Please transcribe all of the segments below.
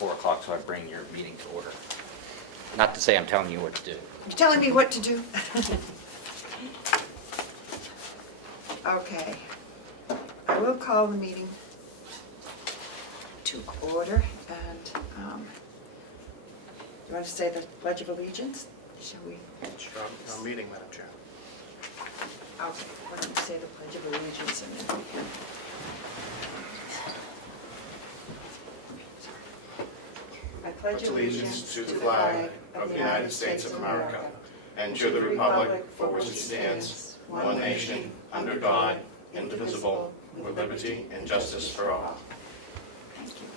4 o'clock, so I bring your meeting to order. Not to say I'm telling you what to do. You're telling me what to do? Okay. I will call the meeting to order, and you want to say the Pledge of Allegiance? Shall we? Sure, no meeting, Madam Chair. Okay, why don't you say the Pledge of Allegiance and then we can. I pledge Allegiance to the flag of the United States of America and to the republic for which it stands, one nation, under God, indivisible, with liberty and justice for all. Thank you.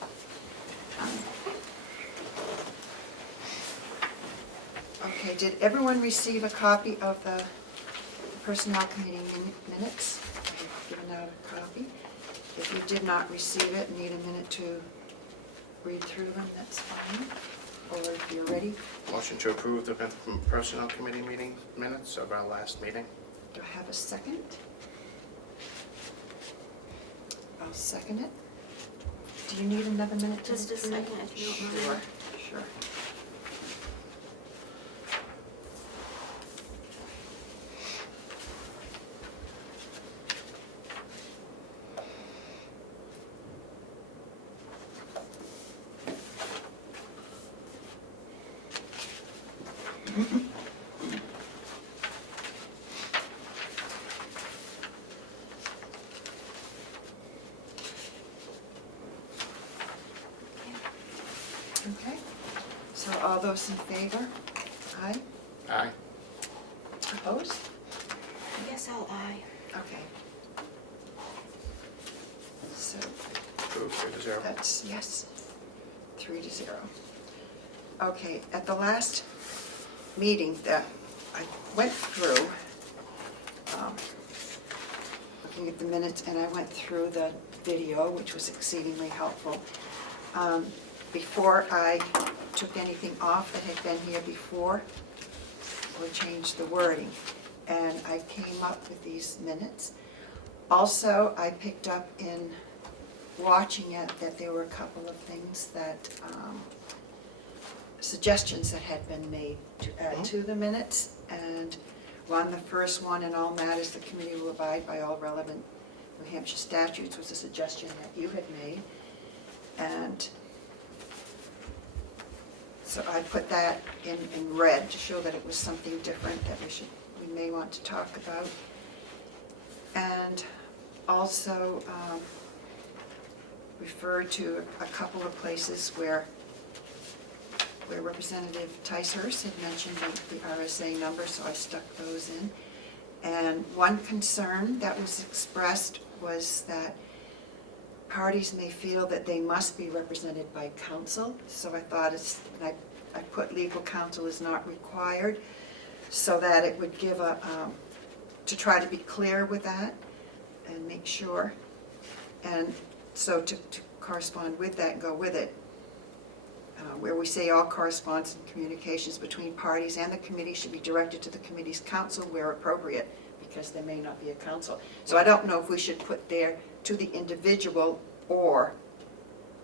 Okay, did everyone receive a copy of the Personnel Committee minutes? I've given out a copy. If you did not receive it, need a minute to read through them, that's fine. Or if you're ready, Motion to approve the Personnel Committee meeting minutes of our last meeting. do I have a second? I'll second it. Do you need another minute to Just a read through? second, if you don't mind. Sure. Okay, so all those in favor? Aye? Aye. Opposed? I guess I'll aye. Okay. So Approved 3-0. that's yes, 3-0. Okay, at the last meeting that I went through, looking at the minutes, and I went through the video, which was exceedingly helpful. Before I took anything off that had been here before, or changed the wording, and I came up with these minutes. Also, I picked up in watching it that there were a couple of things that, suggestions that had been made to add to the minutes. And the first one, in all matters, the committee will abide by all relevant New Hampshire statutes, was a suggestion that you had made. And so I put that in red to show that it was something different that we may want to talk about. And also refer to a couple of places where Representative Ticehurst had mentioned the RSA number, so I stuck those in. And one concern that was expressed was that parties may feel that they must be represented by counsel. So I thought I put legal counsel is not required, so that it would give to try to be clear with that and make sure. And so to correspond with that and go with it, where we say all correspondence and communications between parties and the committee should be directed to the committee's counsel where appropriate, because there may not be a counsel. So I don't know if we should put there to the individual or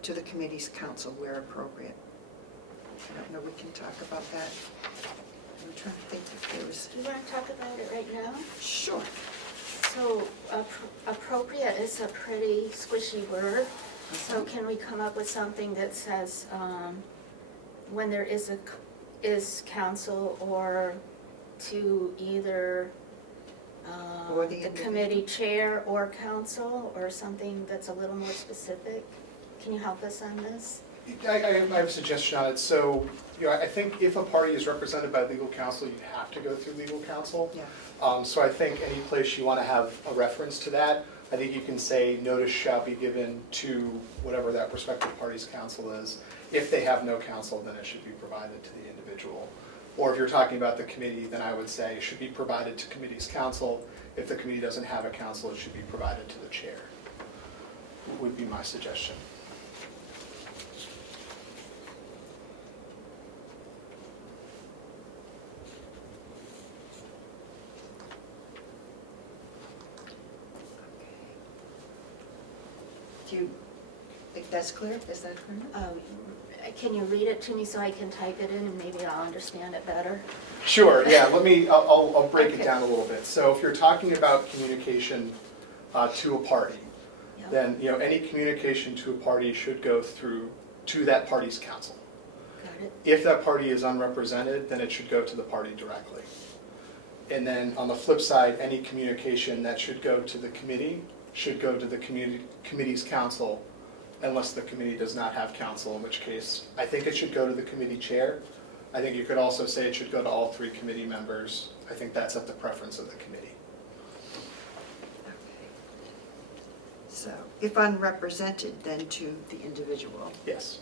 to the committee's counsel where appropriate. I don't know, we can talk about that. I'm trying to think if there was... Do you want to talk about it right now? Sure. So appropriate is a pretty squishy word. So can we come up with something that says when there is counsel, or to either Or the the individual. committee chair or counsel, or something that's a little more specific? Can you help us on this? I have a suggestion on it. So, I think if a party is represented by legal counsel, you have to go through legal counsel. Yeah. So I think any place you want to have a reference to that, I think you can say notice shall be given to whatever that respective party's counsel is. If they have no counsel, then it should be provided to the individual. Or if you're talking about the committee, then I would say it should be provided to committee's counsel. If the committee doesn't have a counsel, it should be provided to the chair, would be my suggestion. Do you think that's clear? Is that clear? can you read it to me so I can type it in and maybe I'll understand it better? Sure, yeah, I'll break it Okay. down a little bit. So if you're talking about communication to a party, Yeah. then, any communication to a party should go through to that party's counsel. Got it? If that party is unrepresented, then it should go to the party directly. And then on the flip side, any communication that should go to the committee should go to the committee's counsel unless the committee does not have counsel, in which case I think it should go to the committee chair. I think you could also say it should go to all 3 committee members. I think that's at the preference of the committee. Okay. So if unrepresented, then to the individual. Yes.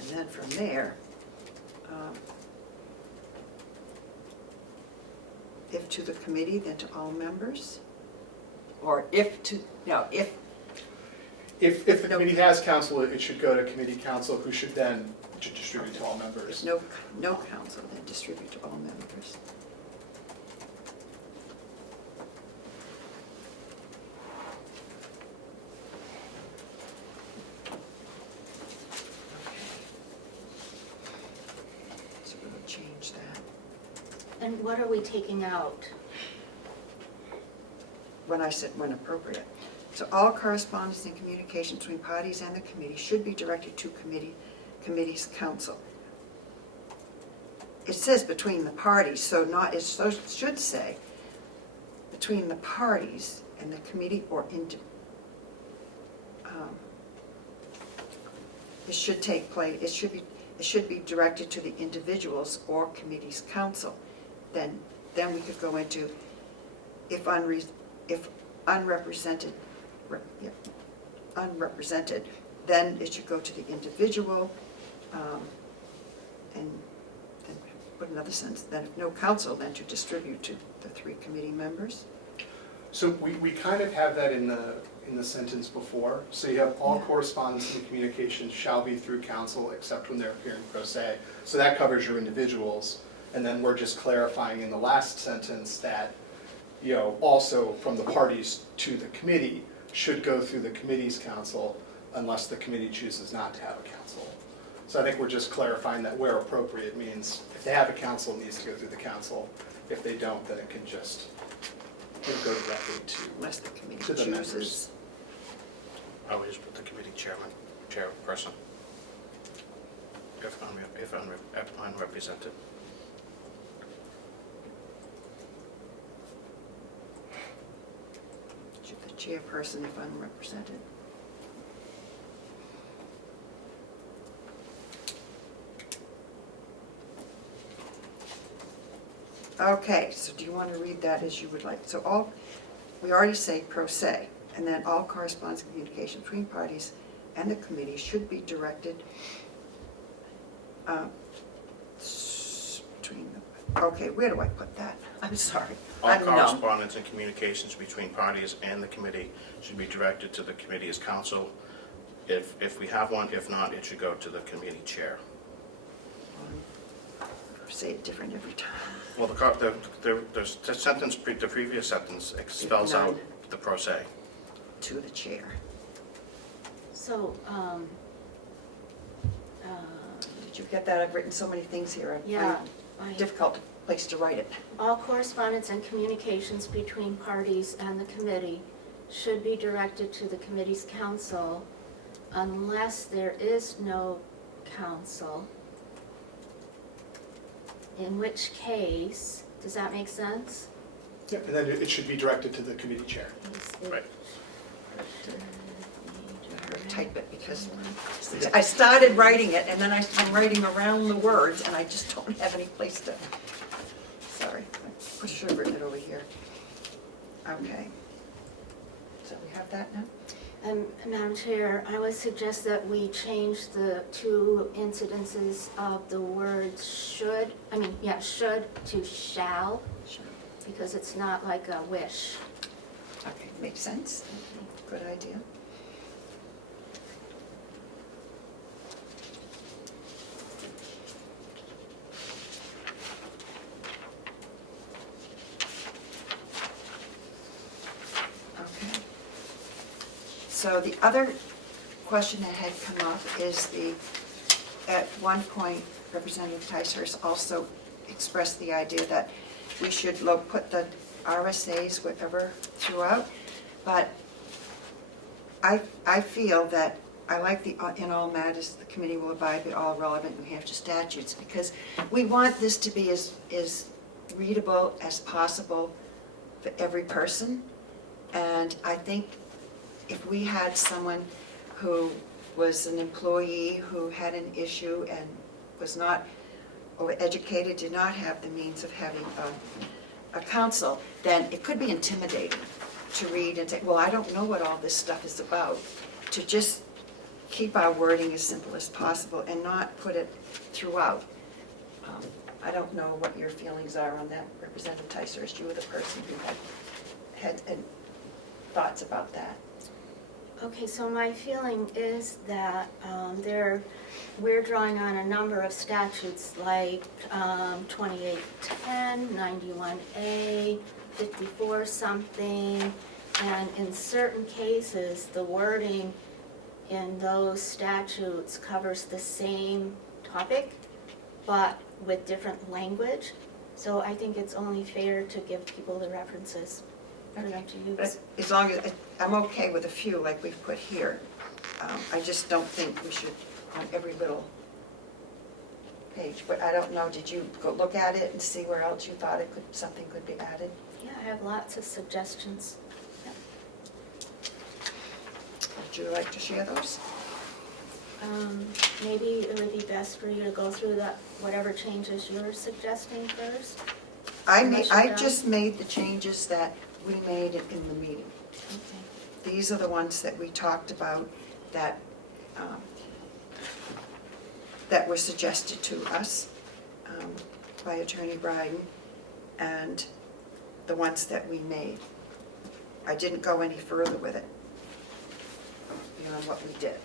And then from there, if to the committee, then to all members? Or if to, no, if, If the committee has counsel, it should go to committee counsel, who should then distribute to all members. no council, then distribute to all members. So we'll change that. And what are we taking out? When I said when appropriate. So all correspondence and communication between parties and the committee should be directed to committee's counsel. It says between the parties, so not, it should say between the parties and the committee or it should take place, it should be directed to the individuals or committee's counsel. Then we could go into if unrepresented, then it should go to the individual, and then put another sentence, then if no counsel, then to distribute to the 3 committee members. So we kind of have that in the sentence before. So you have all Yeah. correspondence and communications shall be through counsel except when they're appearing pro se. So that covers your individuals. And then we're just clarifying in the last sentence that, also from the parties to the committee should go through the committee's counsel unless the committee chooses not to have a counsel. So I think we're just clarifying that where appropriate means if they have a counsel, it needs to go through the council. If they don't, then it can just go directly to. Unless the committee To the members. chooses. Always put the committee chairperson, if unrepresented. Should the chairperson if unrepresented. Okay, so do you want to read that as you would like? So we already say pro se, and then all correspondence and communication between parties and the committee should be directed okay, where do I put that? I'm sorry. All I'm numb. correspondence and communications between parties and the committee should be directed to the committee's counsel. If we have one, if not, it should go to the committee chair. Say it different every time. Well, the sentence, the previous sentence spells out the pro se. To the chair. So, Did you get that? I've written so many things here. yeah. Difficult place to write it. All correspondence and communications between parties and the committee should be directed to the committee's counsel unless there is no counsel, in which case, does that make sense? Yeah, and then it should be directed to the committee chair. Right. Type it because I started writing it and then I'm writing around the words and I just don't have any place to. Sorry, I should have written it over here. Okay. So we have that now? Madam Chair, I would suggest that we change the 2 incidences of the words should to shall, Sure. because it's not like a wish. Okay, makes sense. Good idea. Okay. So the other question that had come up is at one point, Representative Ticehurst also expressed the idea that we should put the RSAs whatever throughout, but I feel that I like in all matters, the committee will abide by all relevant New Hampshire statutes, because we want this to be as readable as possible for every person. And I think if we had someone who was an employee who had an issue and was not educated, did not have the means of having a counsel, then it could be intimidating to read and say, well, I don't know what all this stuff is about. To just keep our wording as simple as possible and not put it throughout. I don't know what your feelings are on that, Representative Ticehurst. You were the person who had thoughts about that. Okay, so my feeling is that we're drawing on a number of statutes like 2810, 91A, 54 something, and in certain cases, the wording in those statutes covers the same topic, but with different language. So I think it's only fair to give people the references for them to use. But as long as, I'm okay with a few like we've put here. I just don't think we should on every little page. But I don't know, did you go look at it and see where else you thought something could be added? Yeah, I have lots of suggestions. Yeah. Would you like to share those? Maybe it would be best for you to go through whatever changes you're suggesting first. I just made the changes that we made in the meeting. Okay. These are the ones that we talked about that were suggested to us by Attorney Bryden, and the ones that we made. I didn't go any further with it beyond what we did.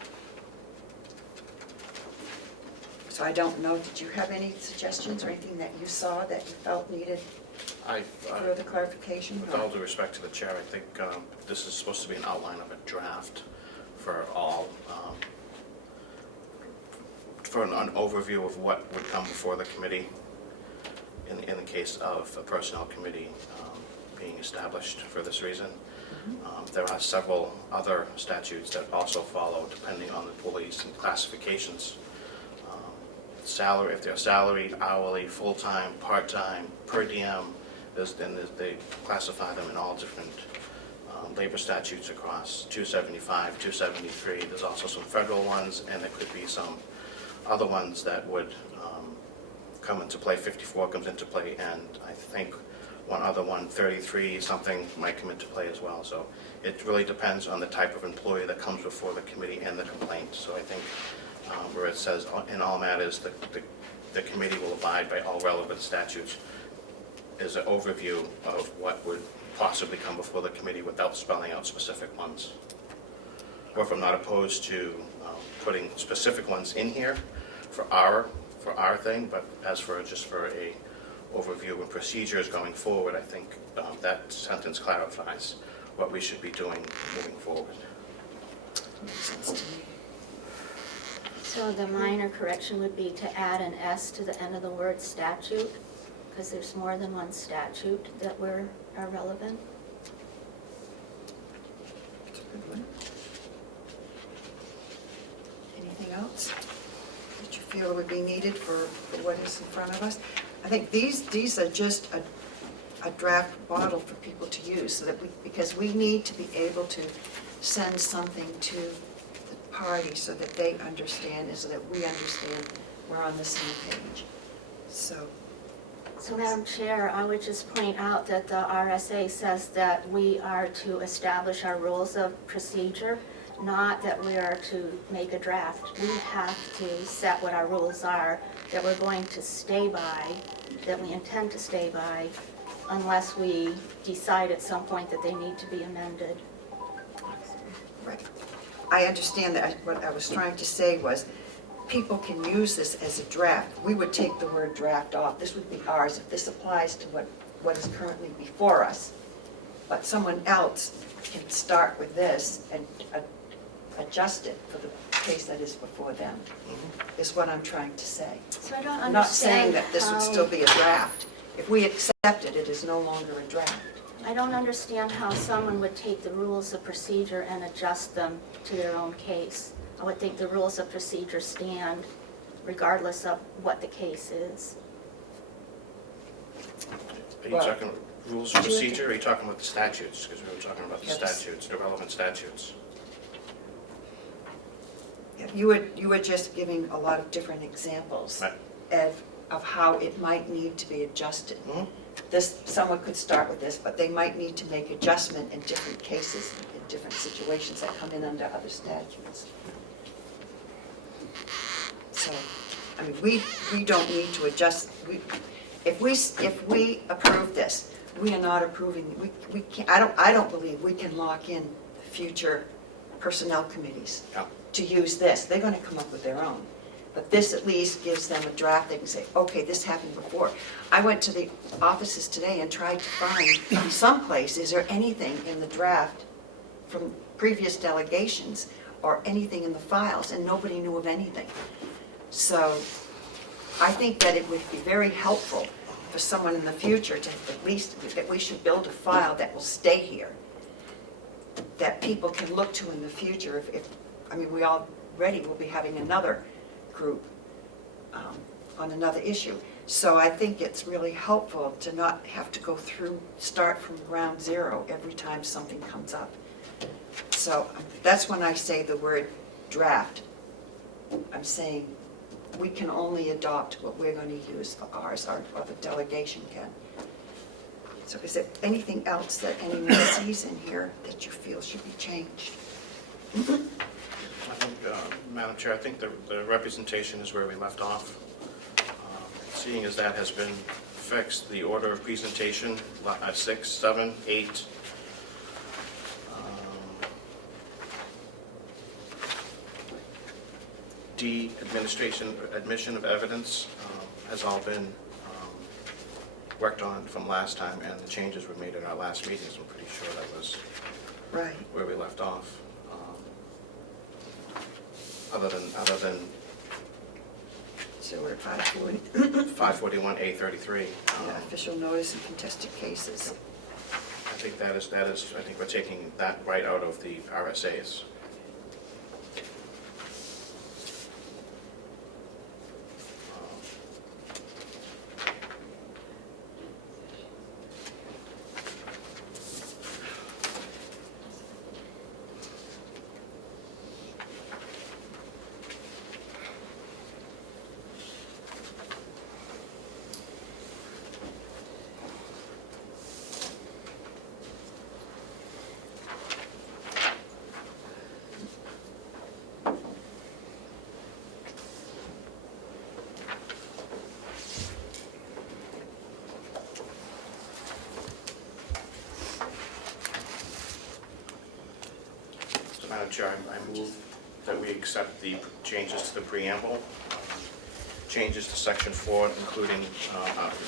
So I don't know, did you have any suggestions or anything that you saw that you felt needed further clarification? With all due respect to the chair, I think this is supposed to be an outline of a draft for all, for an overview of what would come before the committee in the case of a personnel committee being established for this reason. There are several other statutes that also follow depending on the employees and classifications. Salary, if they're salaried, hourly, full-time, part-time, per diem, they classify them in all different labor statutes across 275, 273. There's also some federal ones, and there could be some other ones that would come into play. 54 comes into play, and I think one other one, 33 something, might come into play as well. So it really depends on the type of employee that comes before the committee and the complaint. So I think where it says in all matters the committee will abide by all relevant statutes is an overview of what would possibly come before the committee without spelling out specific ones. Or if I'm not opposed to putting specific ones in here for our thing, but as for just for a overview and procedures going forward, I think that sentence clarifies what we should be doing moving forward. Makes sense to me. So the minor correction would be to add an S to the end of the word statute, because there's more than one statute that are relevant. That's a good one. Anything else that you feel would be needed for what is in front of us? I think these are just a draft model for people to use, so that because we need to be able to send something to the party so that they understand, and so that we understand we're on the same page. So Madam Chair, I would just point out that the RSA says that we are to establish our rules of procedure, not that we are to make a draft. We have to set what our rules are that we're going to stay by, that we intend to stay by, unless we decide at some point that they need to be amended. right. I understand that. What I was trying to say was, people can use this as a draft. We would take the word draft off. This would be ours if this applies to what is currently before us. But someone else can start with this and adjust it for the case that is before them, is what I'm trying to say. So I don't I'm not saying understand that this would still be a draft. If we accept it, it is no longer a draft. I don't understand how someone would take the rules of procedure and adjust them to their own case. I would think the rules of procedure stand regardless of what the case is. Are you Well- talking rules of procedure, or are you talking about the statutes? Because we were talking about the Yeah, statutes, the relevant statutes. You were just giving a lot of different examples Right. of how it might need to be adjusted. Mhm. Someone could start with this, but they might need to make adjustment in different cases, in different situations that come in under other statutes. So, I mean, we don't need to adjust, if we approve this, we are not approving, we can't, I don't believe we can lock in future personnel committees Yeah. to use this. They're gonna come up with their own. But this at least gives them a draft. They can say, okay, this happened before. I went to the offices today and tried to find someplace, is there anything in the draft from previous delegations or anything in the files, and nobody knew of anything. So I think that it would be very helpful for someone in the future to at least, that we should build a file that will stay here, that people can look to in the future if I mean, we already will be having another group on another issue. So I think it's really helpful to not have to go through, start from ground zero every time something comes up. So that's when I say the word draft. I'm saying we can only adopt what we're going to use for ours, or the delegation can. So is there anything else that anyone sees in here that you feel should be changed? I think, Madam Chair, I think the representation is where we left off. Seeing as that has been fixed, the order of presentation, 6, 7, 8, D, admission of evidence, has all been worked on from last time, and the changes were made at our last meetings. I'm pretty sure that was Right. where we left off. Other than So we're at 540. 541A33. Yeah, official notice and contested cases. I think that is, I think we're taking that right out of the RSAs. Madam Chair, I move that we accept the changes to the preamble, changes to Section 4, including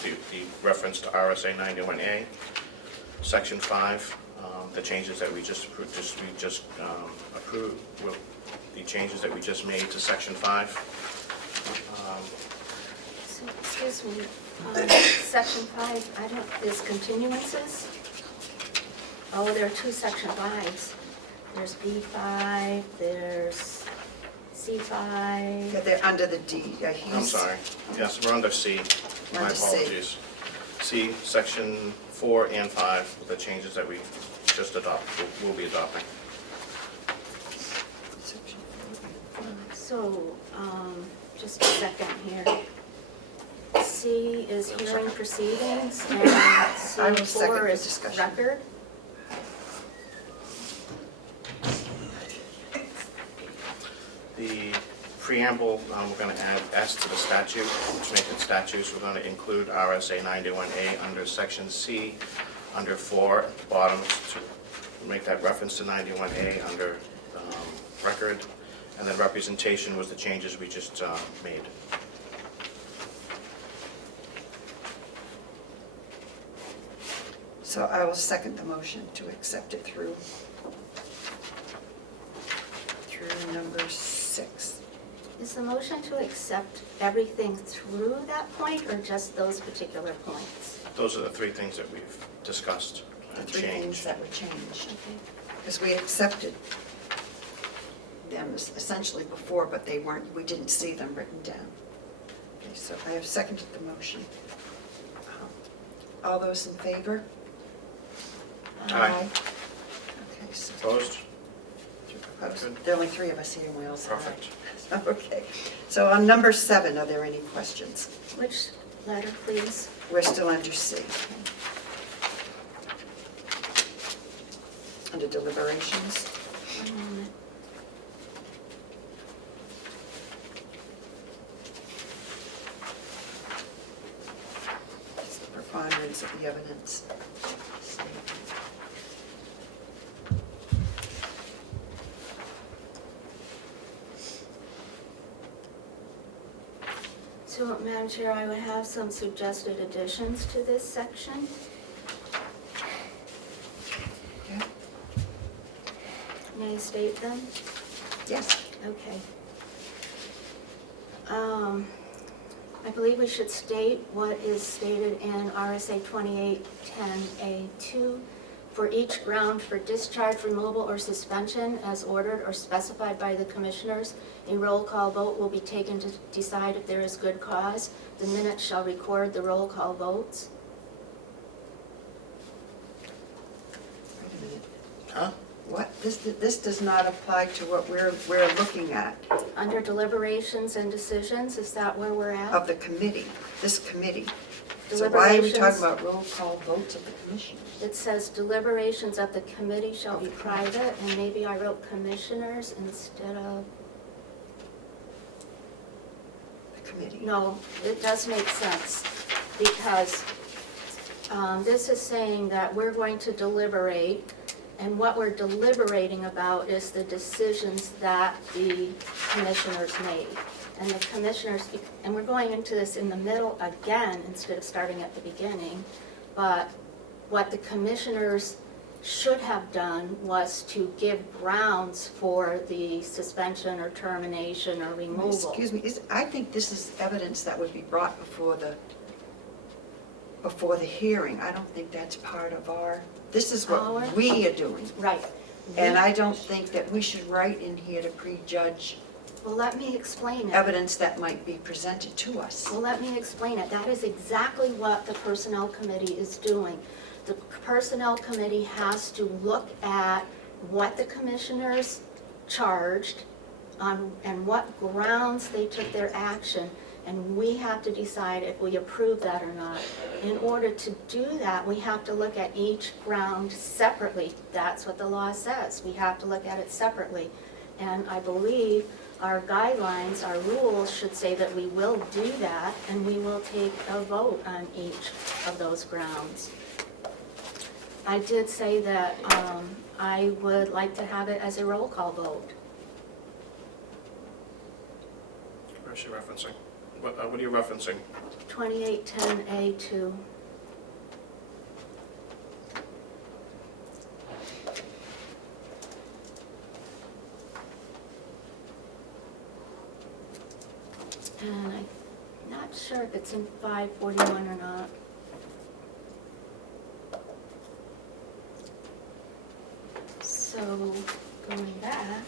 the reference to RSA 91A, Section 5, the changes that we just approved, the changes that we just made to Section 5. So, excuse me, Section 5, is continuances? Oh, there are two Section 5s. There's B5, there's C5. Yeah, they're under the D. I'm sorry. Yes, we're under C. My Under C. apologies. C, Section 4 and 5, the changes that we just adopted, will be adopting. So, just a second here. C is hearing proceedings, and I will second C4 the is discussion. record. The preamble, we're going to add S to the statute, which makes it statutes. We're going to include RSA 91A under Section C, under 4 at the bottom, to make that reference to 91A under record. And then representation was the changes we just made. So I will second the motion to accept it through number 6. Is the motion to accept everything through that point or just those particular points? Those are the three things that we've discussed The and 3 things changed. that were changed. Okay. Because we accepted them essentially before, but they weren't, we didn't see them written down. Okay, so I have seconded the motion. All those in favor? Aye. Okay, so Opposed? you propose. Good. There are only 3 of us here, and we all said aye. Perfect. Okay, so on number 7, are there any questions? Which letter, please? We're still under C. Under deliberations. One moment. It's the preponderance of the evidence. So, Madam Chair, I would have some suggested additions to this section. Okay. May I state them? Yes. Okay. I believe we should state what is stated in RSA 2810A2. For each ground for discharge, removal, or suspension as ordered or specified by the commissioners, a roll call vote will be taken to decide if there is good cause. The minutes shall record the roll call votes. Wait a minute. Huh? What? This does not apply to what we're looking at Under deliberations and decisions, is that where we're at? of the committee, this committee. So why are we talking Deliberations. about roll call votes of the commissioners? It says deliberations of the committee shall be private, and maybe I wrote commissioners instead of, The committee. no, it does make sense, because this is saying that we're going to deliberate, and what we're deliberating about is the decisions that the commissioners made. And the commissioners, and we're going into this in the middle again instead of starting at the beginning, but what the commissioners should have done was to give grounds for the suspension or termination or removal. Excuse me, I think this is evidence that would be brought before the hearing. I don't think that's part of this is Our- what we are doing. Right. And I don't think that we should write in here to prejudge Well, let me explain it. evidence that might be presented to us. Well, let me explain it. That is exactly what the Personnel Committee is doing. The Personnel Committee has to look at what the commissioners charged and what grounds they took their action, and we have to decide if we approve that or not. In order to do that, we have to look at each ground separately. That's what the law says. We have to look at it separately. And I believe our guidelines, our rules should say that we will do that, and we will take a vote on each of those grounds. I did say that I would like to have it as a roll call vote. Where's she referencing? What are you referencing? 2810A2. And I'm not sure if it's in 541 or not. So, going back.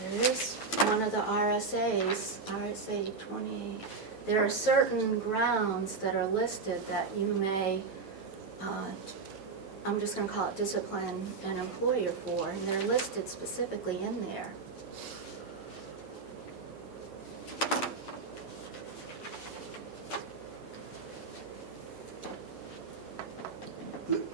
There is one of the RSAs, RSA 28. There are certain grounds that are listed that you may, I'm just going to call it discipline an employer for, and they're listed specifically in there.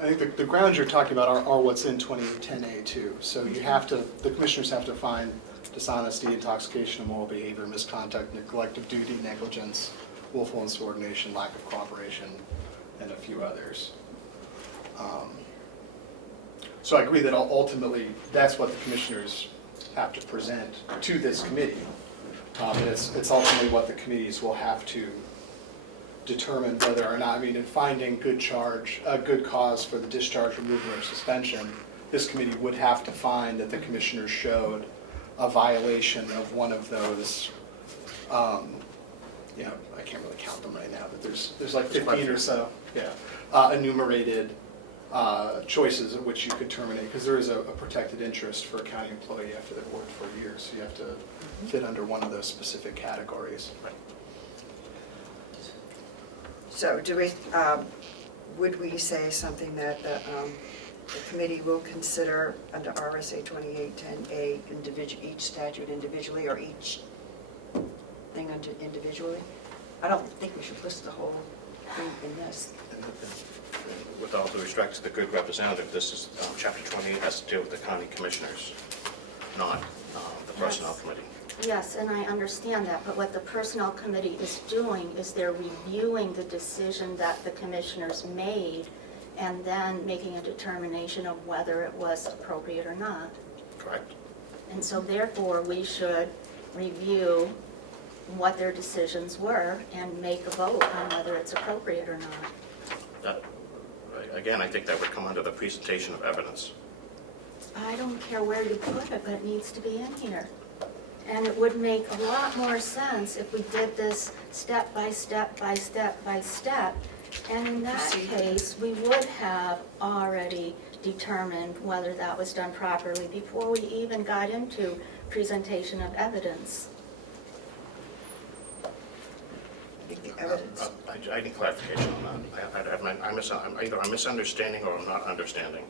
I think the grounds you're talking about are what's in 2010A2. So you have to, the commissioners have to find dishonesty, intoxication, immoral behavior, misconduct, neglect of duty, negligence, willful insubordination, lack of cooperation, and a few others. So I agree that ultimately that's what the commissioners have to present to this committee. And it's ultimately what the committees will have to determine whether or not, I mean, in finding good cause for the discharge, removal, or suspension, this committee would have to find that the commissioners showed a violation of one of those, I can't really count them right now, but there's like 15 or so, enumerated choices at which you could terminate, because there is a protected interest for a county employee after they've worked for years, so you have to fit under one of those specific categories. So would we say something that the committee will consider under RSA 2810A each statute individually or each thing individually? I don't think we should list the whole thing in this. With all due respect to the good representative, this is, Chapter 28 has to deal with the county commissioners, not the personnel committee. Yes, and I understand that, but what the Personnel Committee is doing is they're reviewing the decision that the commissioners made and then making a determination of whether it was appropriate or not. Correct? And so therefore, we should review what their decisions were and make a vote on whether it's appropriate or not. Again, I think that would come under the presentation of evidence. I don't care where you put it, but it needs to be in here. And it would make a lot more sense if we did this step by step by step by step. And in that case, we would have already determined whether that was done properly before we even got into presentation of evidence. I think the evidence. I need clarification on that. Either I'm misunderstanding or I'm not understanding.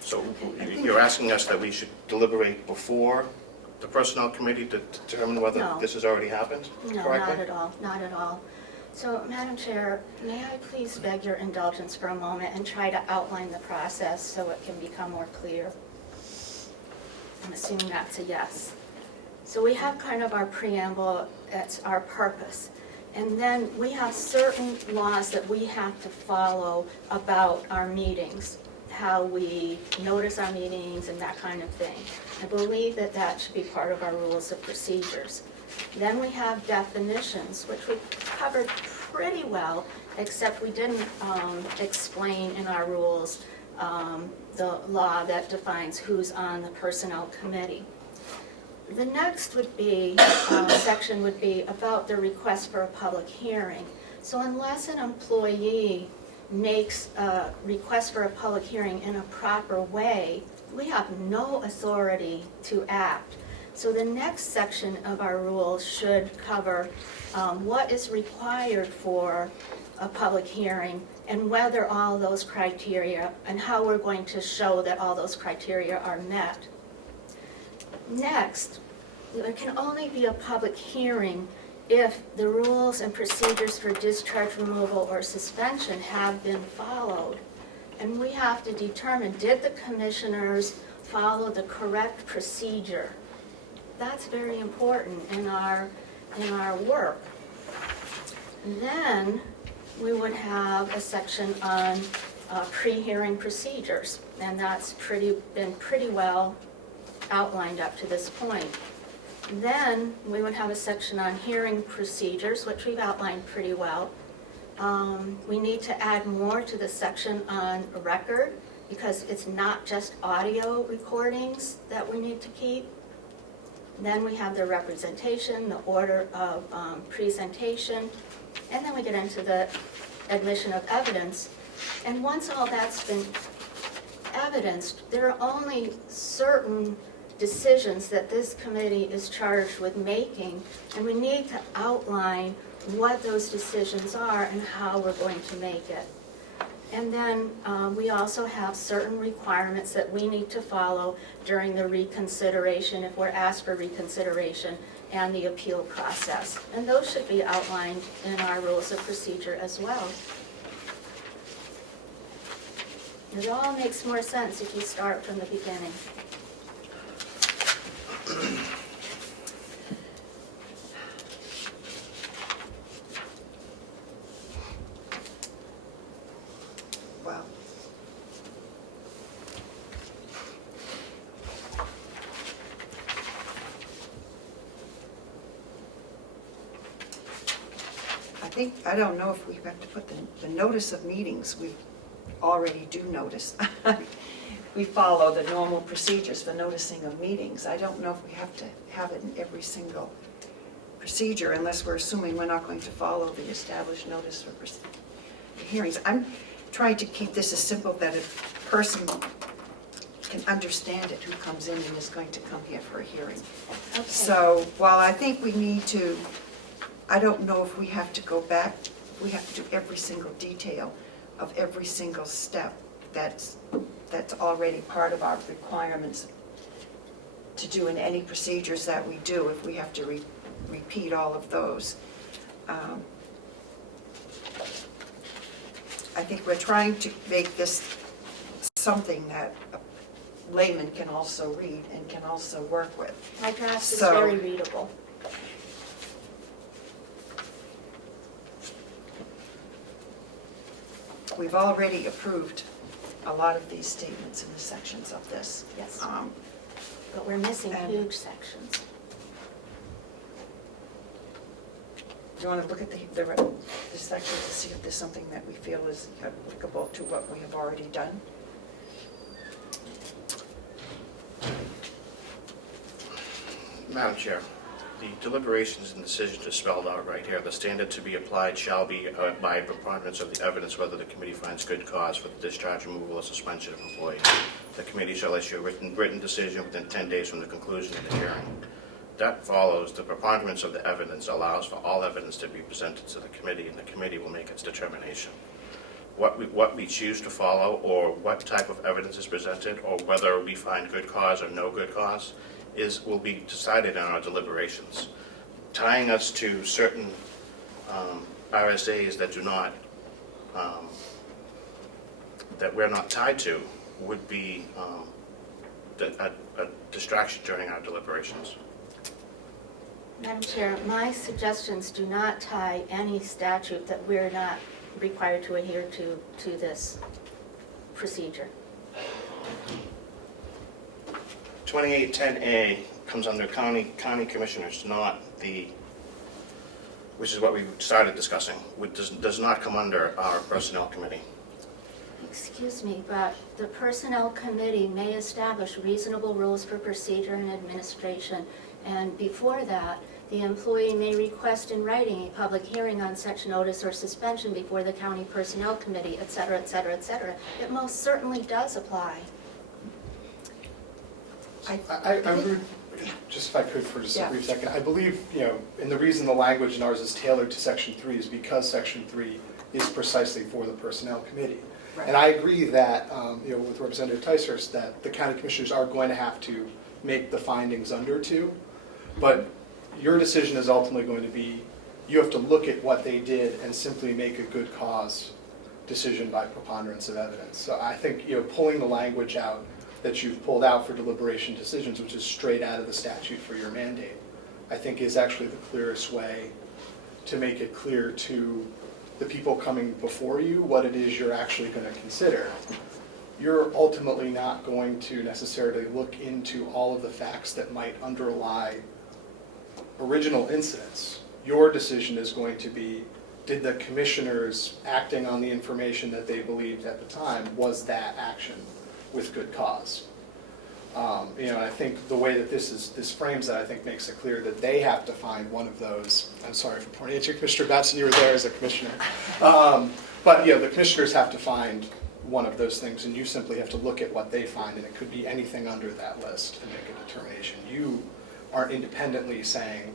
So you're asking us that we should deliberate before the personnel committee to determine whether No. this has already happened? No, correctly? not at all, not at all. So, Madam Chair, may I please beg your indulgence for a moment and try to outline the process so it can become more clear? I'm assuming that's a yes. So we have kind of our preamble, that's our purpose. And then we have certain laws that we have to follow about our meetings, how we notice our meetings and that kind of thing. I believe that that should be part of our rules of procedures. Then we have definitions, which we covered pretty well, except we didn't explain in our rules the law that defines who's on the personnel committee. The next would be, section would be about the request for a public hearing. So unless an employee makes a request for a public hearing in a proper way, we have no authority to act. So the next section of our rules should cover what is required for a public hearing and whether all those criteria and how we're going to show that all those criteria are met. Next, there can only be a public hearing if the rules and procedures for discharge, removal, or suspension have been followed. And we have to determine, did the commissioners follow the correct procedure? That's very important in our work. And then we would have a section on pre-hearing procedures, and that's been pretty well outlined up to this point. Then we would have a section on hearing procedures, which we've outlined pretty well. We need to add more to the section on record, because it's not just audio recordings that we need to keep. Then we have the representation, the order of presentation, and then we get into the admission of evidence. And once all that's been evidenced, there are only certain decisions that this committee is charged with making, and we need to outline what those decisions are and how we're going to make it. And then we also have certain requirements that we need to follow during the reconsideration, if we're asked for reconsideration, and the appeal process. And those should be outlined in our rules of procedure as well. It all makes more sense if you start from the beginning. Well, I don't know if we have to put the notice of meetings, we already do notice. We follow the normal procedures for noticing of meetings. I don't know if we have to have it in every single procedure unless we're assuming we're not going to follow the established notice for hearings. I'm trying to keep this as simple that a person can understand it who comes in and is going to come here for a hearing. Okay. So while I think we need to, I don't know if we have to go back, we have to do every single detail of every single step that's already part of our requirements to do in any procedures that we do, if we have to repeat all of those. I think we're trying to make this something that a layman can also read and can also work with. My draft is So- very readable. We've already approved a lot of these statements in the sections of this. Yes. Um, But we're missing And- huge sections. Do you want to look at the section to see if there's something that we feel is applicable to what we have already done? Madam Chair, the deliberations and decisions are spelled out right here. The standard to be applied shall be by preponderance of the evidence whether the committee finds good cause for the discharge, removal, or suspension of employee. The committee shall issue a written decision within 10 days from the conclusion of the hearing. That follows the preponderance of the evidence allows for all evidence to be presented to the committee, and the committee will make its determination. What we choose to follow, or what type of evidence is presented, or whether we find good cause or no good cause, will be decided in our deliberations. Tying us to certain RSAs that do not, that we're not tied to, would be a distraction during our deliberations. Madam Chair, my suggestions do not tie any statute that we're not required to adhere to this procedure. 2810A comes under county commissioners, not the, which is what we started discussing, which does not come under our personnel committee. Excuse me, but the Personnel Committee may establish reasonable rules for procedure and administration, and before that, the employee may request in writing a public hearing on such notice or suspension before the County Personnel Committee, et cetera, et cetera, et cetera. It most certainly does apply. I would, just if I could for just a Yeah. brief second, I believe, and the reason the language in ours is tailored to Section 3 is because Section 3 is precisely for the Personnel Committee. Right. And I agree that, with Representative Ticehurst, that the county commissioners are going to have to make the findings under 2, but your decision is ultimately going to be, you have to look at what they did and simply make a good cause decision by preponderance of evidence. So I think, pulling the language out that you've pulled out for deliberation decisions, which is straight out of the statute for your mandate, I think is actually the clearest way to make it clear to the people coming before you what it is you're actually going to consider. You're ultimately not going to necessarily look into all of the facts that might underlie original incidents. Your decision is going to be, did the commissioners acting on the information that they believed at the time, was that action with good cause? I think the way that this frames it, I think makes it clear that they have to find one of those. I'm sorry for pointing at you, Commissioner Batson, you were there as a commissioner. But the commissioners have to find one of those things, and you simply have to look at what they find, and it could be anything under that list and make a determination. You aren't independently saying,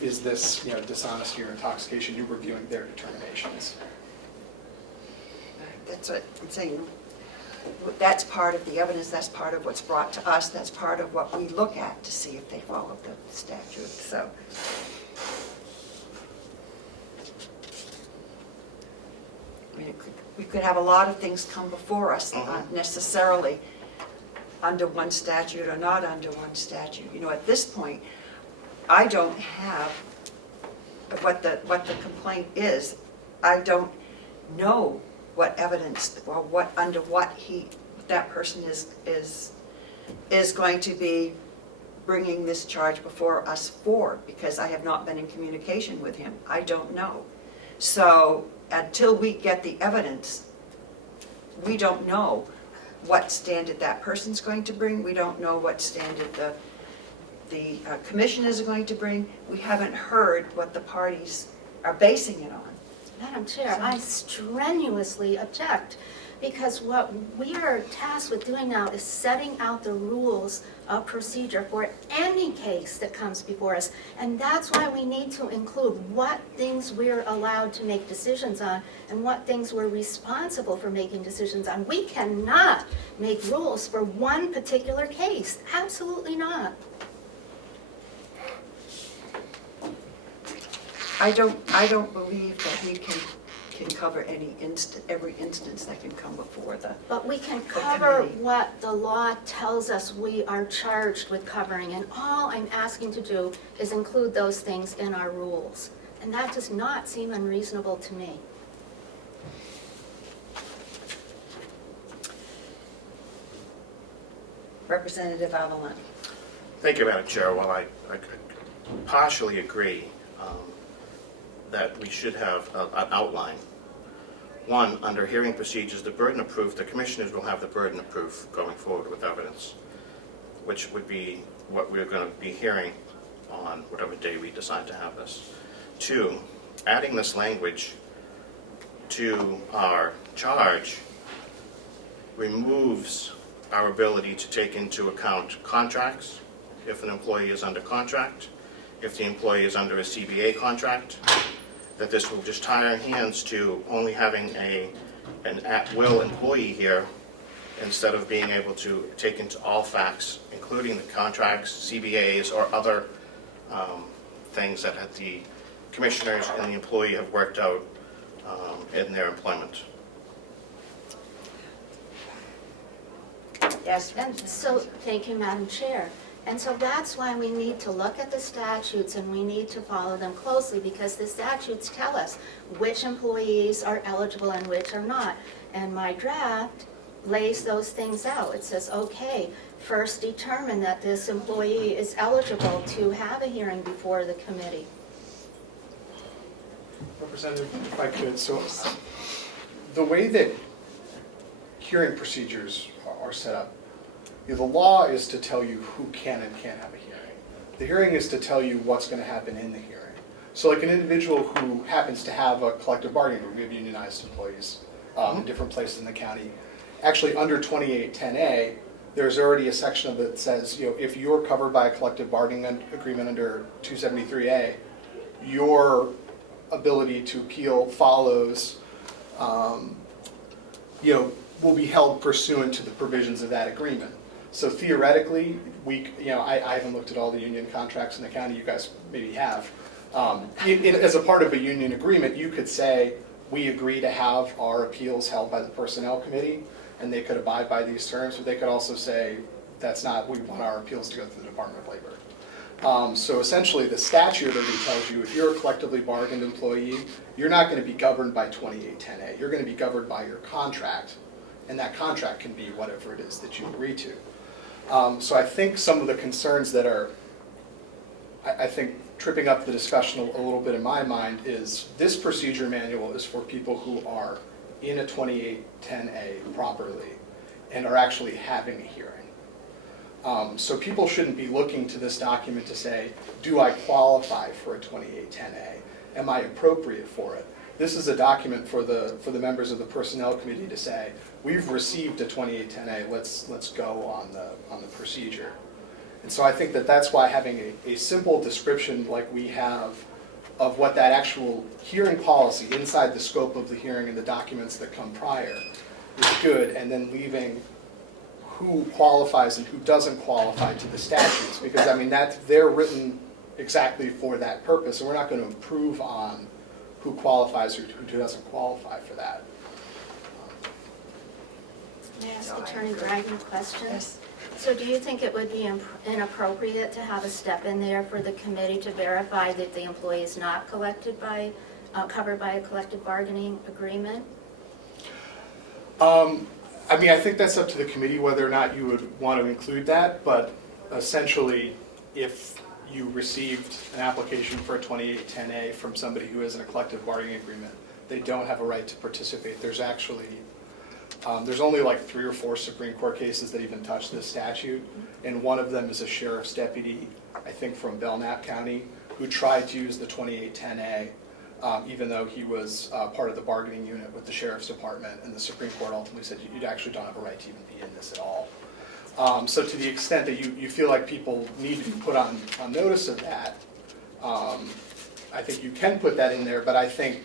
is this dishonesty or intoxication? You're reviewing their determinations. That's what I'm saying. That's part of the evidence, that's part of what's brought to us, that's part of what we look at to see if they follow the statute, so. I mean, we could have a lot of things come before us, not necessarily under one statute or not under one statute. At this point, I don't have what the complaint is. I don't know what evidence or what that person is going to be bringing this charge before us for, because I have not been in communication with him. I don't know. So until we get the evidence, we don't know what standard that person's going to bring. We don't know what standard the commission is going to bring. We haven't heard what the parties are basing it on. Madam Chair, I strenuously object, because what we are tasked with doing now is setting out the rules of procedure for any case that comes before us. And that's why we need to include what things we're allowed to make decisions on and what things we're responsible for making decisions on. We cannot make rules for one particular case. Absolutely not. I don't believe that we can cover every instance that can come before the. But we can cover committee. what the law tells us we are charged with covering, and all I'm asking to do is include those things in our rules. And that does not seem unreasonable to me. Representative Avalon. Thank you, Madam Chair. Well, I partially agree that we should have an outline. One, under hearing procedures, the burden of proof, the commissioners will have the burden of proof going forward with evidence, which would be what we're going to be hearing on whatever day we decide to have this. Two, adding this language to our charge removes our ability to take into account contracts, if an employee is under contract, if the employee is under a CBA contract, that this will just tie our hands to only having an at-will employee here instead of being able to take into all facts, including the contracts, CBAs, or other things that the commissioners and the employee have worked out in their employment. Yes. And so, thank you, Madam Chair. And so that's why we need to look at the statutes and we need to follow them closely, because the statutes tell us which employees are eligible and which are not. And my draft lays those things out. It says, okay, first determine that this employee is eligible to have a hearing before the committee. Representative, if I could, so the way that hearing procedures are set up, the law is to tell you who can and can't have a hearing. The hearing is to tell you what's going to happen in the hearing. So like an individual who happens to have a collective bargaining agreement, we have unionized employees in different places in the county. Actually, under 2810A, there's already a section of it that says, if you're covered by a collective bargaining agreement under 273A, your ability to appeal follows, will be held pursuant to the provisions of that agreement. So theoretically, I haven't looked at all the union contracts in the county, you guys maybe have. As a part of a union agreement, you could say, we agree to have our appeals held by the personnel committee, and they could abide by these terms, but they could also say, we want our appeals to go through the Department of Labor. So essentially, the statute already tells you if you're a collectively bargained employee, you're not going to be governed by 2810A. You're going to be governed by your contract, and that contract can be whatever it is that you agree to. So I think some of the concerns that are, I think, tripping up the discussion a little bit in my mind is this procedure manual is for people who are in a 2810A properly and are actually having a hearing. So people shouldn't be looking to this document to say, do I qualify for a 2810A? Am I appropriate for it? This is a document for the members of the Personnel Committee to say, we've received a 2810A, let's go on the procedure. And so I think that's why having a simple description like we have of what that actual hearing policy inside the scope of the hearing and the documents that come prior is good, and then leaving who qualifies and who doesn't qualify to the statutes, because they're written exactly for that purpose, and we're not going to improve on who qualifies or who doesn't qualify for that. May I ask No, I Attorney agree. Dragon a question? Yes. So do you think it would be inappropriate to have a step in there for the committee to verify that the employee is not covered by a collective bargaining agreement? I think that's up to the committee whether or not you would want to include that, but essentially, if you received an application for a 2810A from somebody who is in a collective bargaining agreement, they don't have a right to participate. There's actually, there's only like 3 or 4 Supreme Court cases that even touch this statute, and one of them is a sheriff's deputy, I think from Belknap County, who tried to use the 2810A, even though he was part of the bargaining unit with the sheriff's department, and the Supreme Court ultimately said you actually don't have a right to even be in this at all. So to the extent that you feel like people need to be put on notice of that, I think you can put that in there, but I think,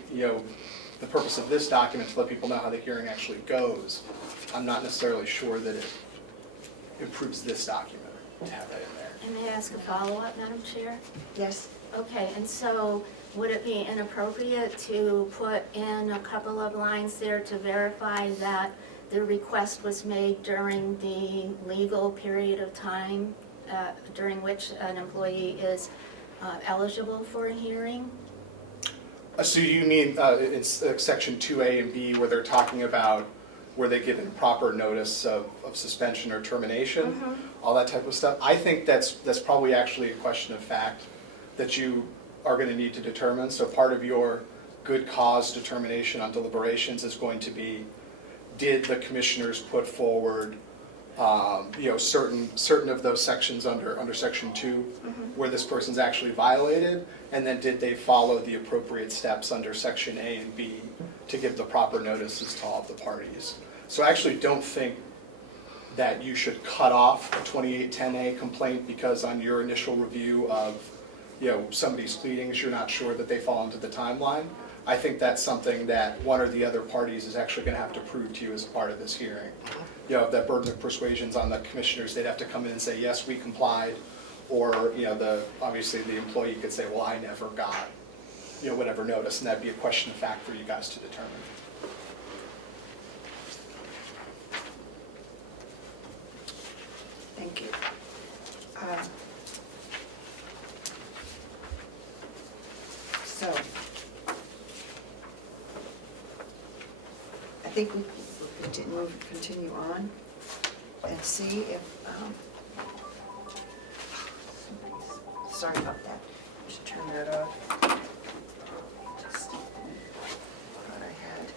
the purpose of this document to let people know how the hearing actually goes, I'm not necessarily sure that it improves this document to have that in there. And may I ask a follow-up, Madam Chair? Yes? Okay, and so would it be inappropriate to put in a couple of lines there to verify that the request was made during the legal period of time during which an employee is eligible for a hearing? So you mean it's section 2A and B where they're talking about were they given proper notice of suspension or termination, all that type of stuff? I think that's probably actually a question of fact that you are going to need to determine. So part of your good cause determination on deliberations is going to be, did the commissioners put forward certain of those sections under section 2 where this person's actually violated, and then did they follow the appropriate steps under section A and B to give the proper notices to all of the parties. So I actually don't think that you should cut off a 2810A complaint because on your initial review of somebody's pleadings, you're not sure that they fall into the timeline. I think that's something that one or the other parties is actually going to have to prove to you as part of this hearing. That burden of persuasion's on the commissioners. They'd have to come in and say, yes, we complied, or obviously the employee could say, well, I never got whatever notice, and that'd be a question of fact for you guys to determine. Thank you. So, I think we'll continue on and see if, sorry about that. I should turn that off. Just thought I had.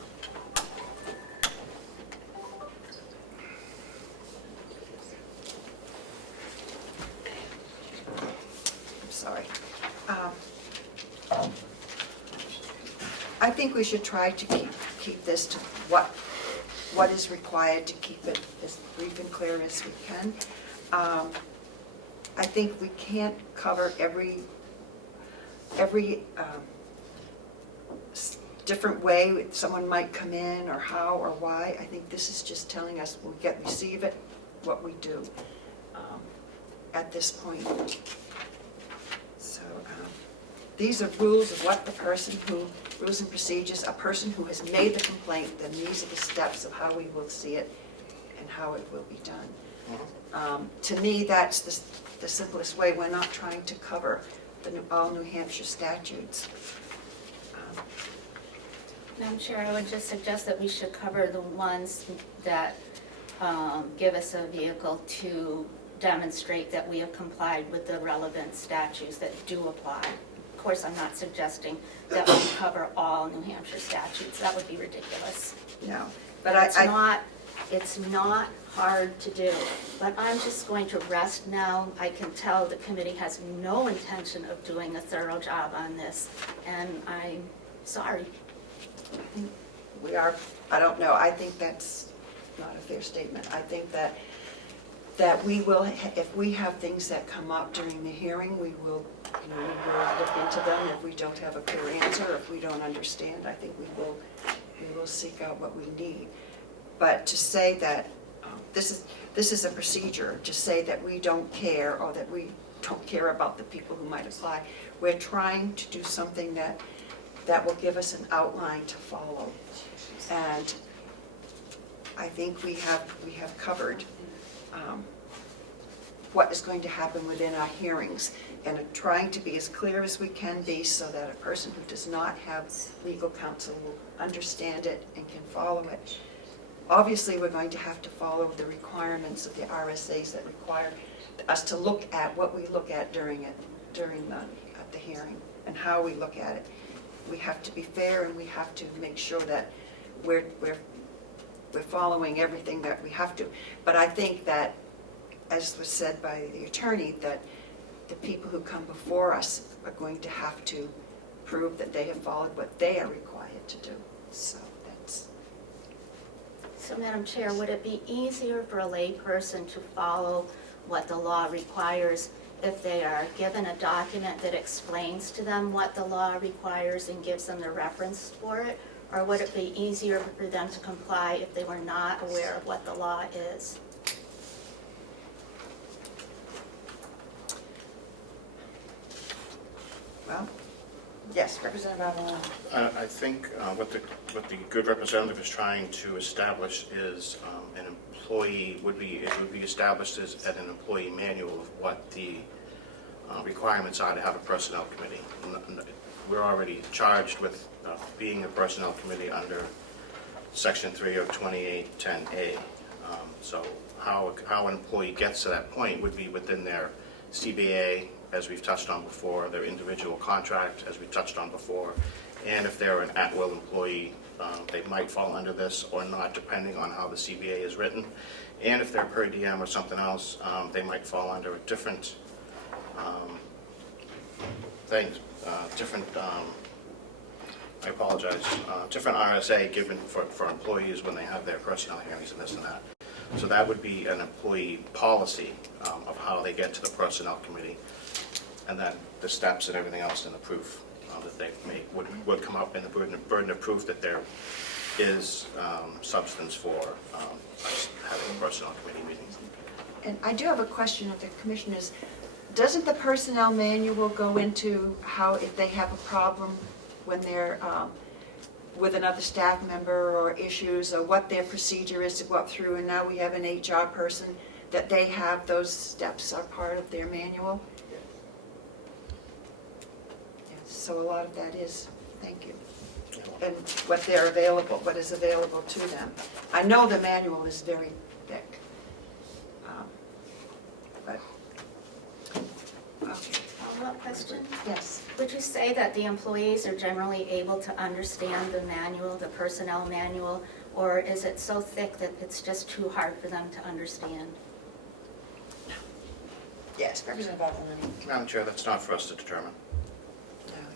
I'm sorry. I think we should try to keep this to what is required to keep it as brief and clear as we can. I think we can't cover every different way someone might come in or how or why. I think this is just telling us we receive it, what we do at this point. So these are rules of what the person rules and procedures, a person who has made the complaint, then these are the steps of how we will see it and how it will be done. To me, that's the simplest way. We're not trying to cover all New Hampshire statutes. Madam Chair, I would just suggest that we should cover the ones that give us a vehicle to demonstrate that we have complied with the relevant statutes that do apply. Of course, I'm not suggesting that we cover all New Hampshire statutes. That would be ridiculous. No, but It's not hard to do, but I'm just going to rest now. I can tell the committee has no intention of doing a thorough job on this, and I'm sorry. we are, I don't know, I think that's not a fair statement. I think that we will, if we have things that come up during the hearing, we will look into them. If we don't have a clear answer, if we don't understand, I think we will seek out what we need. But to say that this is a procedure, to say that we don't care or that we don't care about the people who might apply, we're trying to do something that will give us an outline to follow. And I think we have covered what is going to happen within our hearings, and trying to be as clear as we can be so that a person who does not have legal counsel will understand it and can follow it. Obviously, we're going to have to follow the requirements of the RSAs that require us to look at what we look at during it, during the hearing and how we look at it. We have to be fair and we have to make sure that we're following everything that we have to. But I think that, as was said by the attorney, that the people who come before us are going to have to prove that they have followed what they are required to do. So that's, So, Madam Chair, would it be easier for a layperson to follow what the law requires if they are given a document that explains to them what the law requires and gives them the reference for it? Or would it be easier for them to comply if they were not aware of what the law is? well, yes, Representative Avalon. I think what the good representative is trying to establish is an employee would be established as an employee manual of what the requirements are to have a personnel committee. We're already charged with being a personnel committee under Section 3 of 2810A. So how an employee gets to that point would be within their CBA, as we've touched on before, their individual contract, as we've touched on before, and if they're an at-will employee, they might fall under this or not, depending on how the CBA is written. And if they're per diem or something else, they might fall under a different things, different, I apologize, different RSA given for employees when they have their personnel hearings and this and that. So that would be an employee policy of how they get to the personnel committee, and then the steps and everything else in the proof that they make would come up in the burden of proof that there is substance for us having a personnel committee meeting. And I do have a question of the commissioners. Doesn't the personnel manual go into how if they have a problem when they're with another staff member or issues, or what their procedure is to go up through, and now we have an HR person, that they have those steps are part of their manual? Yes, so a lot of that is, thank you. And what what is available to them. I know the manual is very thick. But, okay, Follow-up question? yes. Would you say that the employees are generally able to understand the manual, the personnel manual, or is it so thick that it's just too hard for them to understand? Yes, Representative Avalon. Madam Chair, that's not for us to determine.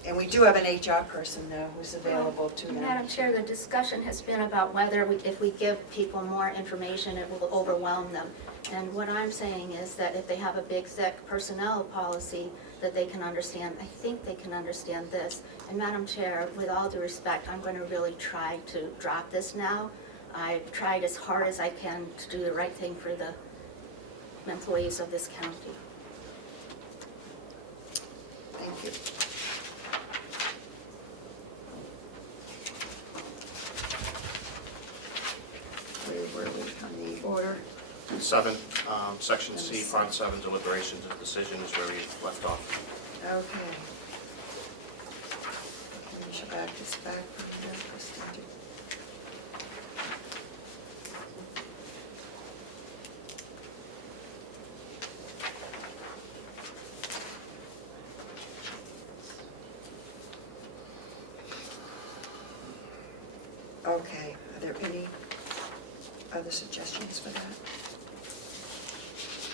And we do have an HR person now who's available to them. Madam Chair, the discussion has been about whether if we give people more information, it will overwhelm them. And what I'm saying is that if they have a big, thick personnel policy that they can understand, I think they can understand this. And Madam Chair, with all due respect, I'm going to really try to drop this now. I've tried as hard as I can to do the right thing for the employees of this county. Thank you. Where were we on the order? 7, Section C, Part 7, deliberations and decisions, where we left off. Okay. Finish back this back from the standard. Okay, are there any other suggestions for that?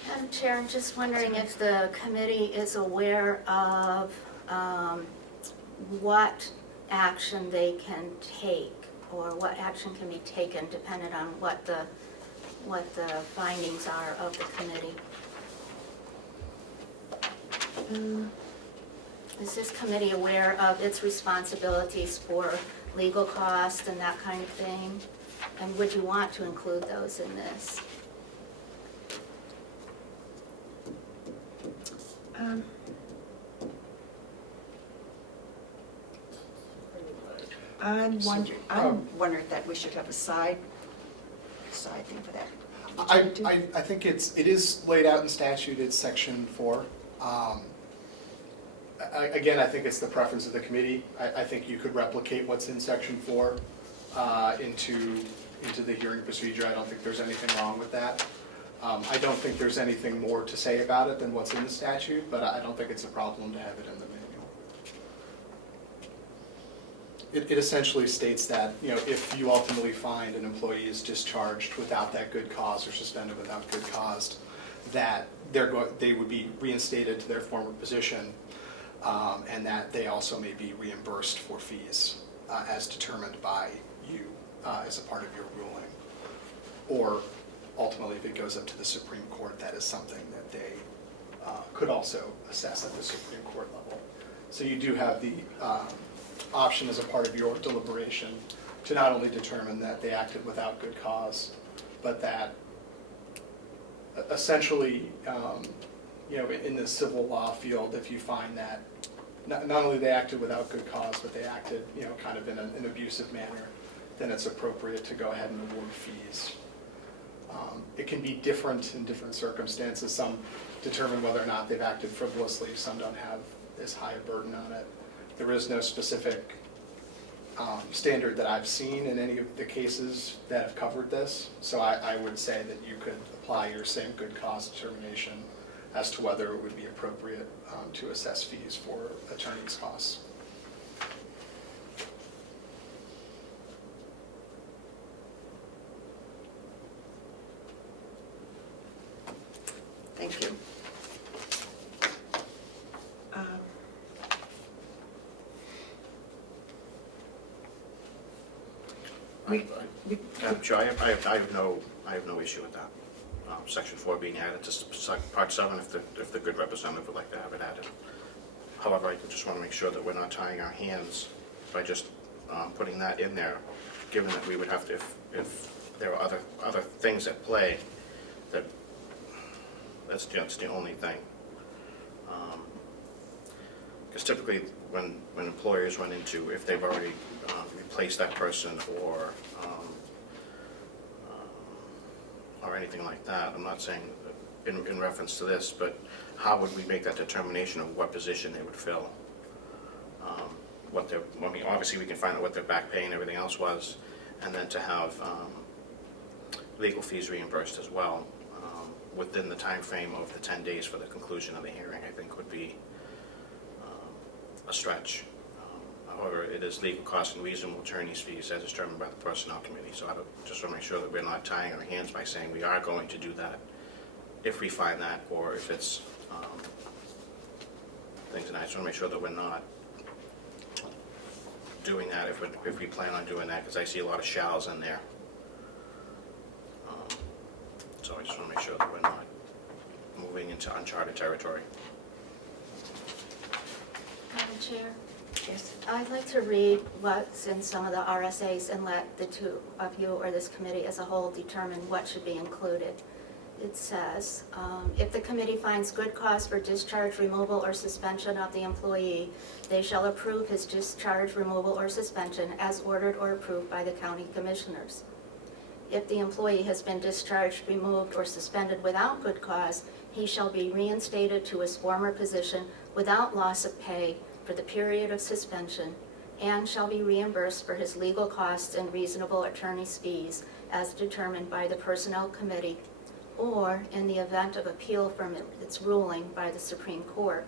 Madam Chair, I'm just wondering if the committee is aware of what action they can take, or what action can be taken depending on what the findings are of the committee. Is this committee aware of its responsibilities for legal costs and that kind of thing? And would you want to include those in this? I'm wondering that we should have a side thing for that. I think it is laid out in statute, it's Section 4. Again, I think it's the preference of the committee. I think you could replicate what's in Section 4 into the hearing procedure. I don't think there's anything wrong with that. I don't think there's anything more to say about it than what's in the statute, but I don't think it's a problem to have it in the manual. It essentially states that, if you ultimately find an employee is discharged without that good cause or suspended without good cause, that they would be reinstated to their former position, and that they also may be reimbursed for fees as determined by you as a part of your ruling. Or ultimately, if it goes up to the Supreme Court, that is something that they could also assess at the Supreme Court level. So you do have the option as a part of your deliberation to not only determine that they acted without good cause, but that essentially, in the civil law field, if you find that not only they acted without good cause, but they acted, kind of in an abusive manner, then it's appropriate to go ahead and award fees. It can be different in different circumstances. Some determine whether or not they've acted frivolously. Some don't have as high a burden on it. There is no specific standard that I've seen in any of the cases that have covered this. So I would say that you could apply your same good cause determination as to whether it would be appropriate to assess fees for attorney's costs. Thank you. Madam Chair, I have no issue with that. Section 4 being added to Part 7 if the good representative would like to have it added. However, I just want to make sure that we're not tying our hands by just putting that in there, given that we would have to, if there are other things at play, that's the only thing. Because typically when employers run into, if they've already replaced that person or anything like that, I'm not saying in reference to this, but how would we make that determination of what position they would fill? Obviously we can find out what their back pay and everything else was, and then to have legal fees reimbursed as well within the time frame of the 10 days for the conclusion of the hearing, I think would be a stretch. However, it is legal costs and reasonable attorney's fees as determined by the Personnel Committee. So I just want to make sure that we're not tying our hands by saying we are going to do that if we find that, or if it's things. And I just want to make sure that we're not doing that if we plan on doing that, because I see a lot of shalls in there. So I just want to make sure that we're not moving into uncharted territory. Madam Chair, Yes. I'd like to read what's in some of the RSAs and let the two of you or this committee as a whole determine what should be included. It says, if the committee finds good cause for discharge, removal, or suspension of the employee, they shall approve his discharge, removal, or suspension as ordered or approved by the county commissioners. If the employee has been discharged, removed, or suspended without good cause, he shall be reinstated to his former position without loss of pay for the period of suspension, and shall be reimbursed for his legal costs and reasonable attorney's fees as determined by the Personnel Committee, or in the event of appeal from its ruling by the Supreme Court.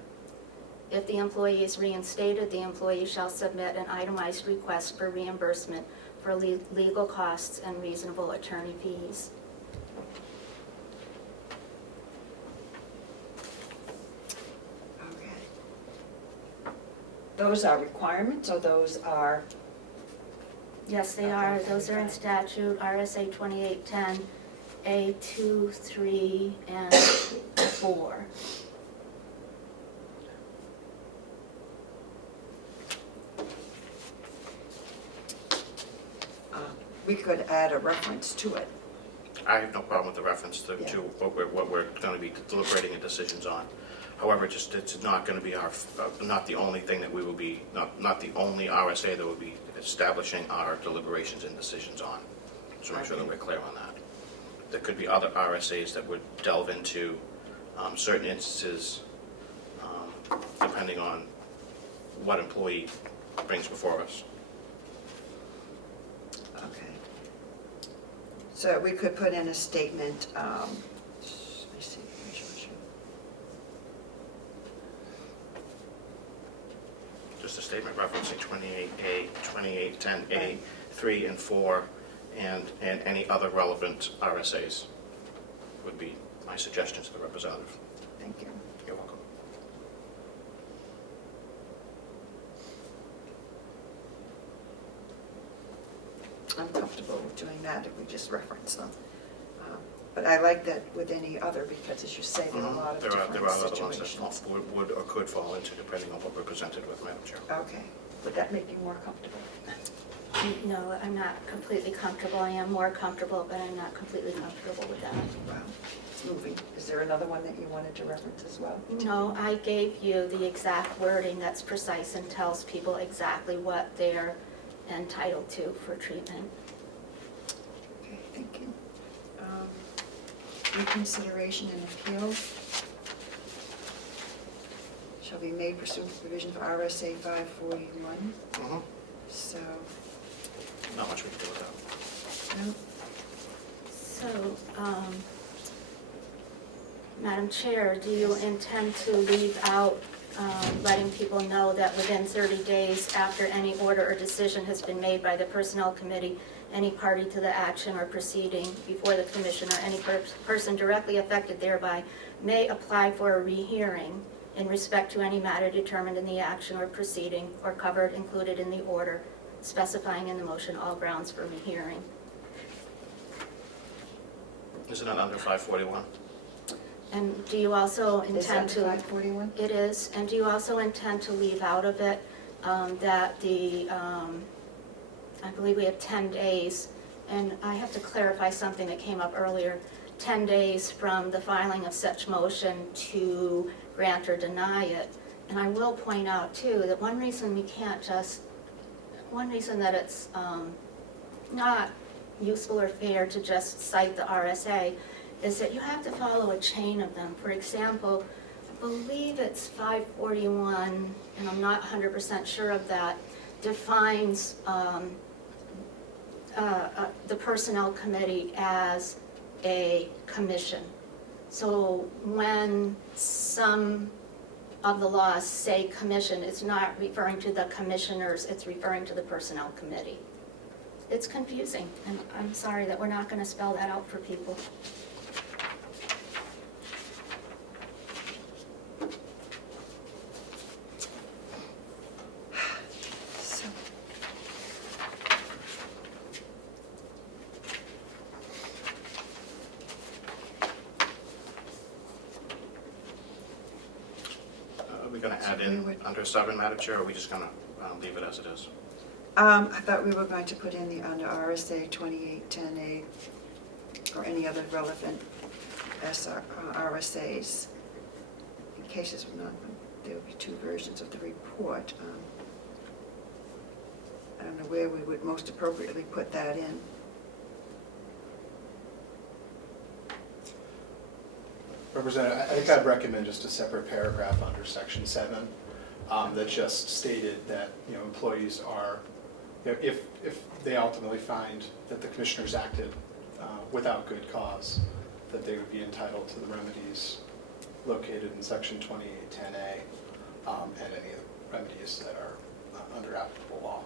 If the employee is reinstated, the employee shall submit an itemized request for reimbursement for legal costs and reasonable attorney fees. Okay. Those are requirements, or those are, Yes, they are. Those are in statute, RSA 2810, A2, 3, and 4. We could add a reference to it. I have no problem with the reference to Yeah. what we're going to be deliberating and decisions on. However, it's not going to be not the only thing that we will be, not the only RSA that we'll be establishing our deliberations and decisions on. So make sure that we're clear on that. There could be other RSAs that would delve into certain instances depending on what employee brings before us. Okay. So we could put in a statement just a statement referencing 28A, 2810A, 3 and 4, and any other relevant RSAs would be my suggestion to the representative. Thank you. You're welcome. I'm comfortable with doing that if we just reference them. But I like that with any other, because as you say, there are a lot of There are different other ones that situations. would or could fall into, depending on what we're presented with, Madam Chair. Okay, would that make you more comfortable? No, I'm not completely comfortable. I am more comfortable, but I'm not completely comfortable with that. Wow, it's moving. Is there another one that you wanted to reference as well? No, I gave you the exact wording that's precise and tells people exactly what they're entitled to for treatment. Okay, thank you. Reconsideration and appeal shall be made pursuant to provisions of RSA 541. So, Not much we can do with that. no, So, Madam Chair, do you intend to leave out letting people know that within 30 days after any order or decision has been made by the Personnel Committee, any party to the action or proceeding before the Commission or any person directly affected thereby may apply for a rehearing in respect to any matter determined in the action or proceeding or covered included in the order, specifying in the motion all grounds for rehearing? Isn't it under 541? And do you also is that intend the to... 541? It is, and do you also intend to leave out of it that the, I believe we have 10 days, and I have to clarify something that came up earlier, 10 days from the filing of such motion to grant or deny it. And I will point out too, that one reason that it's not useful or fair to just cite the RSA is that you have to follow a chain of them. For example, I believe it's 541, and I'm not 100% sure of that, defines the Personnel Committee as a commission. So when some of the laws say commission, it's not referring to the commissioners, it's referring to the Personnel Committee. It's confusing, and I'm sorry that we're not going to spell that out for people. So, Are we going to add we in would- under 7, Madam Chair, or are we just going to leave it as it is? I thought we were going to put in the under RSA 2810A or any other relevant RSAs. In cases of not, there will be two versions of the report. I don't know where we would most appropriately put that in. Representative, I think I'd recommend just a separate paragraph under section 7 that just stated that, employees are, if they ultimately find that the commissioners acted without good cause, that they would be entitled to the remedies located in section 2810A and any remedies that are under applicable law.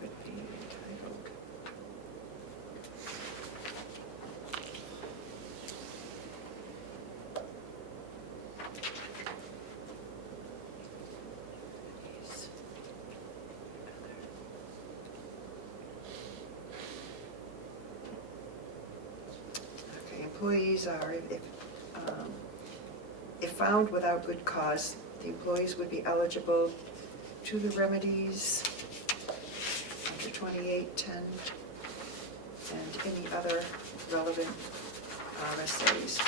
Would be entitled. Okay, employees are, if found without good cause, the employees would be eligible to the remedies under 2810 and any other relevant RSAs.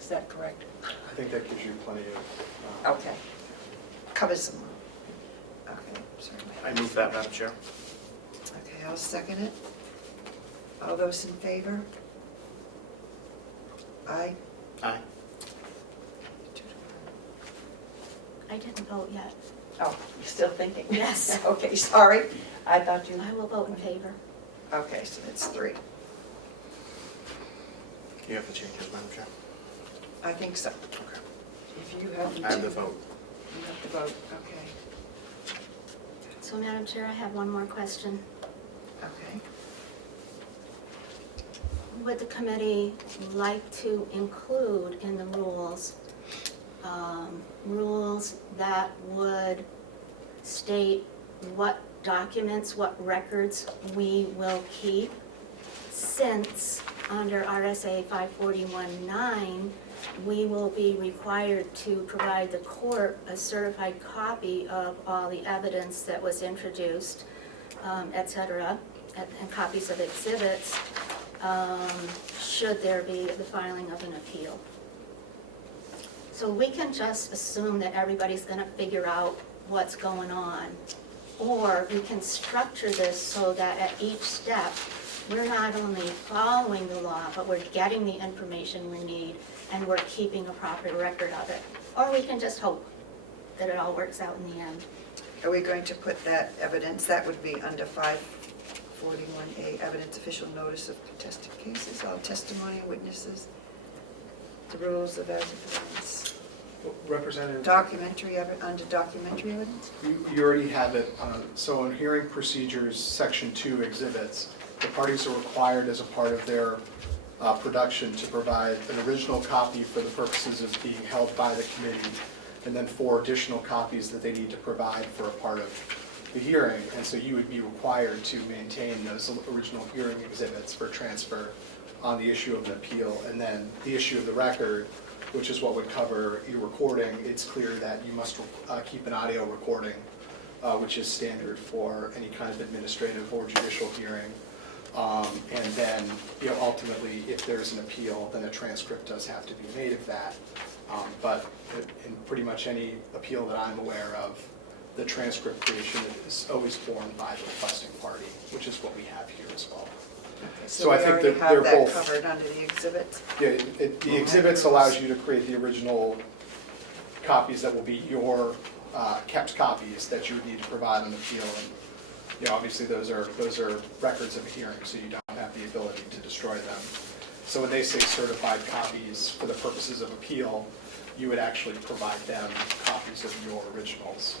Is that correct? I think that gives you plenty of. Okay. Covers them all. Okay, sorry. I move that, Madam Chair. Okay, I'll second it. All those in favor? Aye. Aye. I didn't vote yet. Oh, you're still thinking? Yes. Okay, sorry. I thought you, I will vote in favor. okay, so that's 3. You have the changes, Madam Chair? I think so. Okay. If you have them I have the too. vote. You have to vote, okay. So Madam Chair, I have one more question. Okay. Would the committee like to include in the rules, rules that would state what documents, what records we will keep, since under RSA 541-9, we will be required to provide the court a certified copy of all the evidence that was introduced, et cetera, and copies of exhibits, should there be the filing of an appeal. So we can just assume that everybody's going to figure out what's going on, or we can structure this so that at each step, we're not only following the law, but we're getting the information we need, and we're keeping a proper record of it. Or we can just hope that it all works out in the end. Are we going to put that evidence, that would be under 541A, evidence official notice of contested cases, all testimony and witnesses, the rules of evidence, Representative, under documentary evidence? you already have it. So in hearing procedures, section 2 exhibits, the parties are required as a part of their production to provide an original copy for the purposes of being held by the committee, and then 4 additional copies that they need to provide for a part of the hearing. And so you would be required to maintain those original hearing exhibits for transfer on the issue of an appeal. And then the issue of the record, which is what would cover your recording, it's clear that you must keep an audio recording, which is standard for any kind of administrative or judicial hearing. And then, ultimately, if there's an appeal, then a transcript does have to be made of that. But in pretty much any appeal that I'm aware of, the transcript creation is always borne by the requesting party, which is what we have here as well. Okay, So I think we already that they're have that both- covered under the exhibits? Yeah, the exhibits allows you to create the original copies that will be your kept copies that you would need to provide on appeal. And obviously those are records of a hearing, so you don't have the ability to destroy them. So when they say certified copies for the purposes of appeal, you would actually provide them copies of your originals.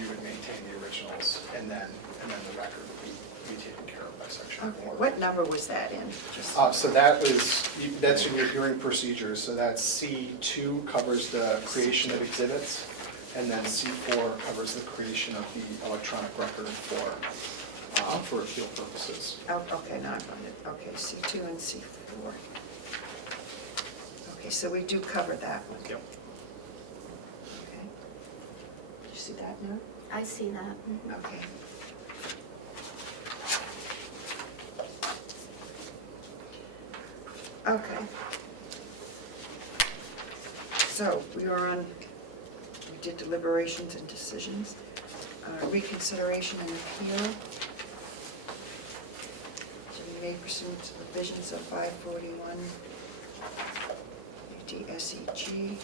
You would maintain the originals, and then the record would be taken care of by section Okay, 4. what number was that in? Just- So that's in your hearing procedures, so that's C2 covers the creation of exhibits, and then C4 covers the creation of the electronic record for appeal purposes. Oh, okay, now I found it. Okay, C2 and C4. Okay, so we do cover that one. Yep. Okay. You see that now? I see that. Mhm. Okay. Okay. So we did deliberations and decisions, reconsideration and appeal. To be made pursuant to the provisions of 541 DSEG.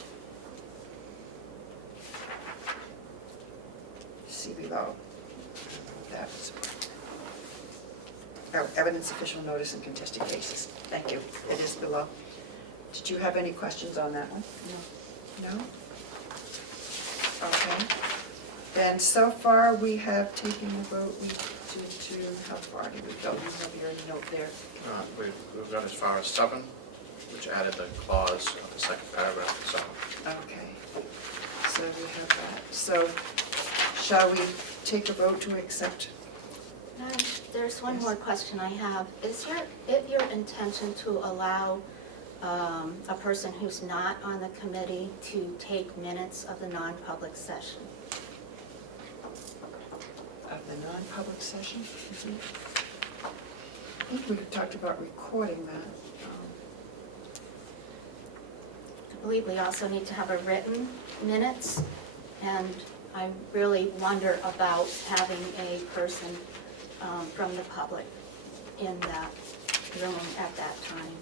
See below. That's, evidence, official notice, and contested cases. Thank you. It is below. Did you have any questions on that one? No. No? Okay. Then so far, we have taken the vote, we did to, how far did we go? You have your note there. We've got as far as 7, which added the clause of the second paragraph to 7. Okay. So we have that. So shall we take a vote to accept? There's one Yes. more question I have. Is it your intention to allow a person who's not on the committee to take minutes of the non-public session? Of the non-public session? I think we talked about recording that. I believe we also need to have a written minutes, and I really wonder about having a person from the public in that room at that time.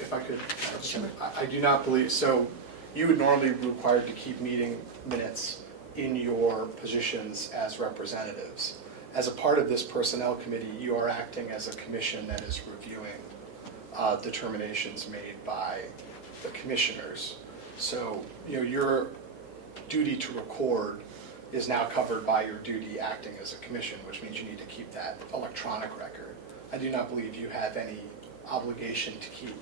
If I could, Sure. I do not believe, so you would normally be required to keep meeting minutes in your positions as representatives. As a part of this personnel committee, you are acting as a commission that is reviewing determinations made by the commissioners. So, your duty to record is now covered by your duty acting as a commission, which means you need to keep that electronic record. I do not believe you have any obligation to keep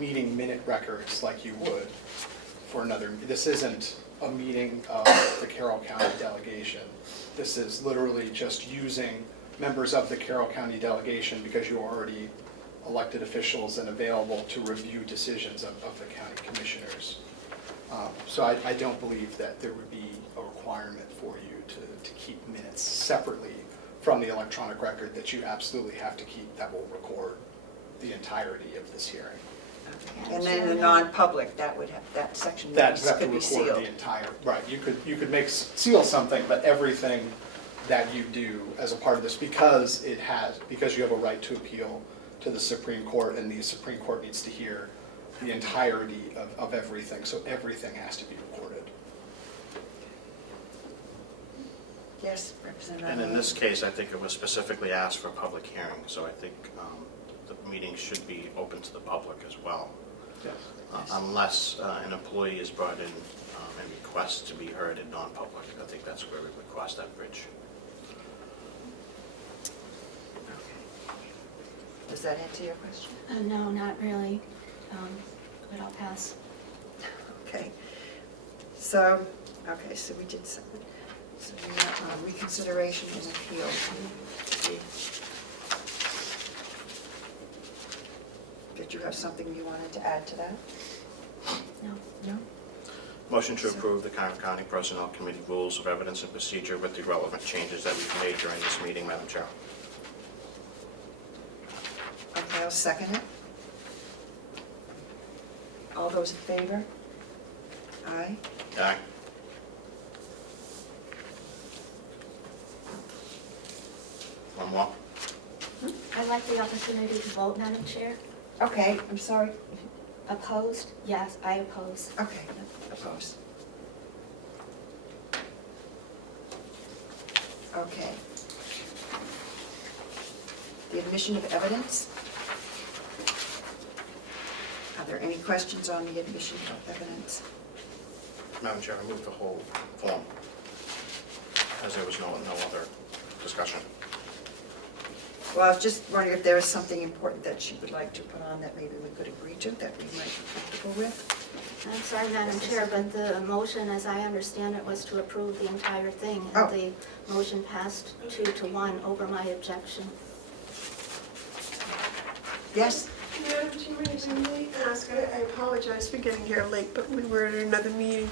meeting minute records like you would for another. This isn't a meeting of the Carroll County delegation. This is literally just using members of the Carroll County delegation because you're already elected officials and available to review decisions of the county commissioners. So I don't believe that there would be a requirement for you to keep minutes separately from the electronic record that you absolutely have to keep that will record the entirety of this hearing. And then the non-public, that would have, that section That you have to could be record sealed. the entire, right, you could seal something, but everything that you do as a part of this, because you have a right to appeal to the Supreme Court, and the Supreme Court needs to hear the entirety of everything, so everything has to be recorded. Yes, Representative. And in this case, I think it was specifically asked for a public hearing, so I think the meeting should be open to the public as well. Yes. Unless an employee is brought in and requests to be heard in non-public. I think that's where we would cross that bridge. Does that answer your question? No, not really, but I'll pass. Okay. So we did something. So we have reconsideration and appeal. Did you have something you wanted to add to that? No. No? Motion to approve the Carroll County Personnel Committee Rules of Evidence and Procedure with the relevant changes that we've made during this meeting, Madam Chair. Okay, I'll second it. All those in favor? Aye. Aye. One more? I'd like the opportunity to vote, Madam Chair. Okay, I'm sorry. Opposed? Yes, I oppose. Okay, opposed. Okay. The admission of evidence. Are there any questions on the admission of evidence? Madam Chair, I move the whole form, as there was no other discussion. Well, I was just wondering if there was something important that she would like to put on that maybe we could agree to, that we might be comfortable with. I'm sorry, Madam Chair, but the motion, as I understand it, was to approve the entire thing. Oh. And the motion passed 2-1 over my objection. Yes? Madam Chairman, if I may ask, I apologize for getting here late, but we were at another meeting.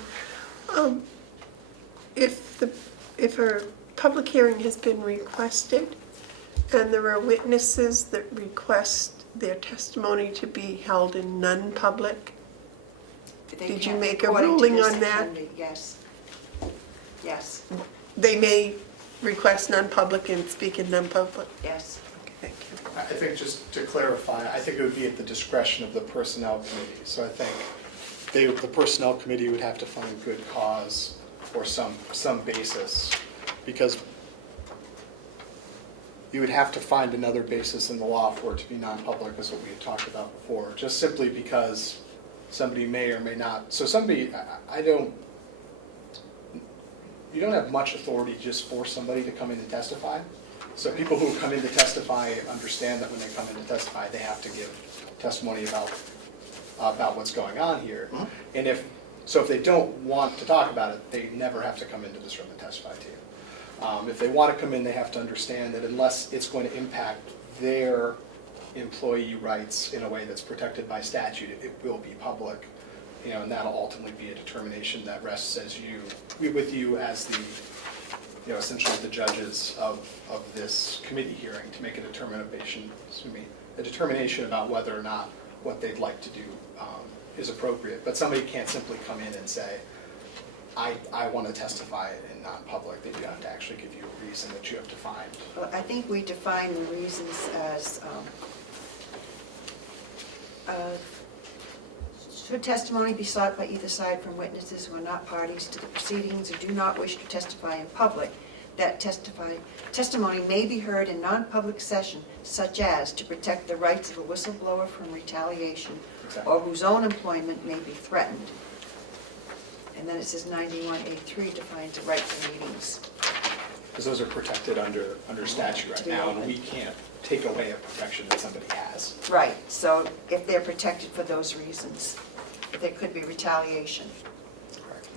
If a public hearing has been requested and there are witnesses that request their testimony to be held in non-public, They Did you can't, make a according to ruling this on that? attorney, Yes. Yes, they may request non-public and speak in non-public? yes. Okay, thank you. I think just to clarify, I think it would be at the discretion of the Personnel Committee. So I think the Personnel Committee would have to find good cause or some basis, because you would have to find another basis in the law for it to be non-public, as what we had talked about before, just simply because somebody may or may not. So somebody, you don't have much authority to just force somebody to come in and testify. So people who come in to testify understand that when they come in to testify, they have to give testimony about what's going on here. Mhm. And if they don't want to talk about it, they never have to come into this room and testify to you. If they want to come in, they have to understand that unless it's going to impact their employee rights in a way that's protected by statute, it will be public. And that'll ultimately be a determination that rests with you as the, essentially the judges of this committee hearing to make a determination about whether or not what they'd like to do is appropriate. But somebody can't simply come in and say, I want to testify in non-public. They do have to actually give you a reason that you have to find. Well, I think we define the reasons as, should testimony be sought by either side from witnesses who are not parties to the proceedings or do not wish to testify in public, that testimony may be heard in non-public session, such as to protect the rights of a whistleblower from retaliation, Exactly. or whose own employment may be threatened, And then it says 91A3 defines the right to meetings. Because those are protected under statute right now, and we can't take away a protection that somebody has. Right, so if they're protected for those reasons, there could be retaliation.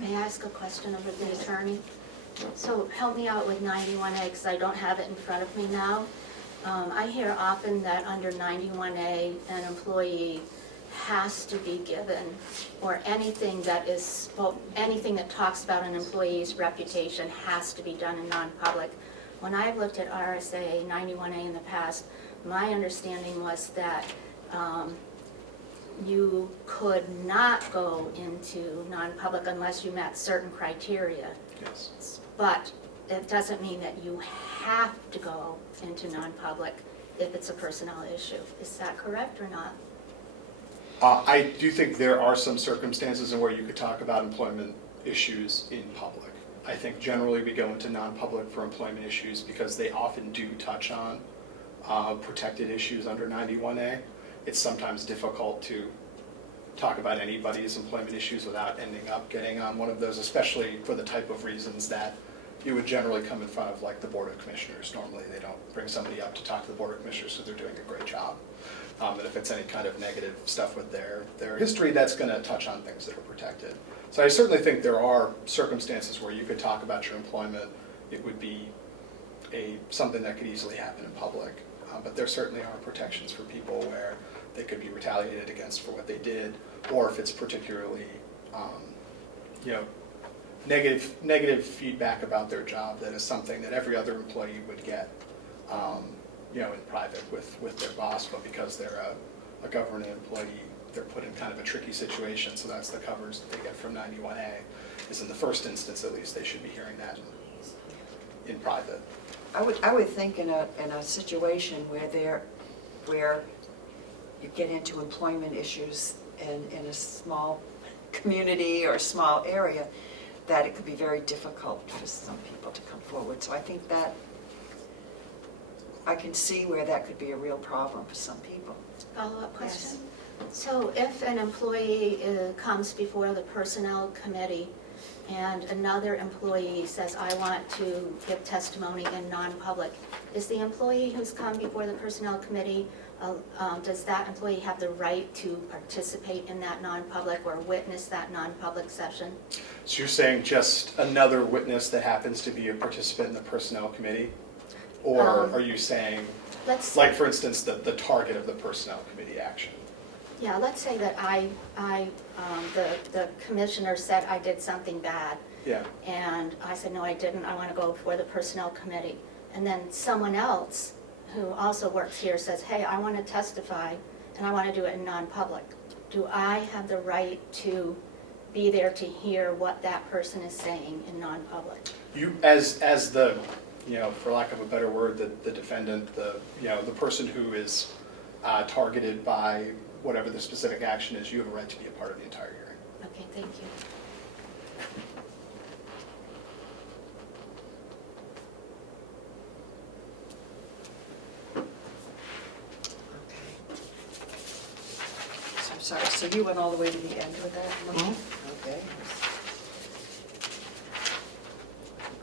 May I ask a question of the attorney? So help me out with 91A, because I don't have it in front of me now. I hear often that under 91A, an employee has to be given, or anything that talks about an employee's reputation has to be done in non-public. When I've looked at RSA 91A in the past, my understanding was that you could not go into non-public unless you met certain criteria. Yes. But it doesn't mean that you have to go into non-public if it's a personnel issue. Is that correct or not? I do think there are some circumstances in where you could talk about employment issues in public. I think generally we go into non-public for employment issues because they often do touch on protected issues under 91A. It's sometimes difficult to talk about anybody's employment issues without ending up getting on one of those, especially for the type of reasons that you would generally come in front of, like the Board of Commissioners. Normally they don't bring somebody up to talk to the Board of Commissioners because they're doing a great job. And if it's any kind of negative stuff with their history, that's going to touch on things that are protected. So I certainly think there are circumstances where you could talk about your employment. It would be something that could easily happen in public. But there certainly are protections for people where they could be retaliated against for what they did, or if it's particularly, negative feedback about their job that is something that every other employee would get, in private with their boss, but because they're a government employee, they're put in kind of a tricky situation, so that's the covers that they get from 91A, is in the first instance, at least, they should be hearing that in private. I would think in a situation where you get into employment issues in a small community or a small area, that it could be very difficult for some people to come forward. So I think that I can see where that could be a real problem for some people. Follow-up question? So if an employee comes before the Personnel Committee and another employee says, I want to give testimony in non-public, is the employee who's come before the Personnel Committee, does that employee have the right to participate in that non-public or witness that non-public session? So you're saying just another witness that happens to be a participant in the Personnel Committee? Or are you saying, like for instance, the target of the Personnel Committee action? Yeah, let's say that the commissioner said I did something bad. Yeah. And I said, no, I didn't, I want to go before the Personnel Committee. And then someone else who also works here says, hey, I want to testify and I want to do it in non-public. Do I have the right to be there to hear what that person is saying in non-public? You, as the, for lack of a better word, the defendant, the person who is targeted by whatever the specific action is, you have a right to be a part of the entire hearing. Okay, thank you. Okay. So I'm sorry, so you went all the way to the end with that motion? Okay.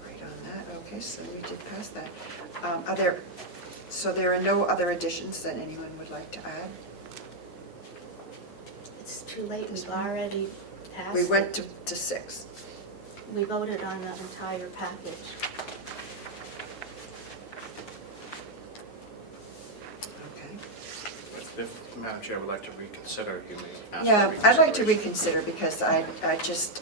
Great on that, okay, so we did pass that. So there are no other additions that anyone would like to add? It's too late, we've already passed We it. went to 6. We voted on the entire package. Okay. If Madam Chair would like to reconsider, you may ask for Yeah, I'd like to reconsideration. reconsider because I just,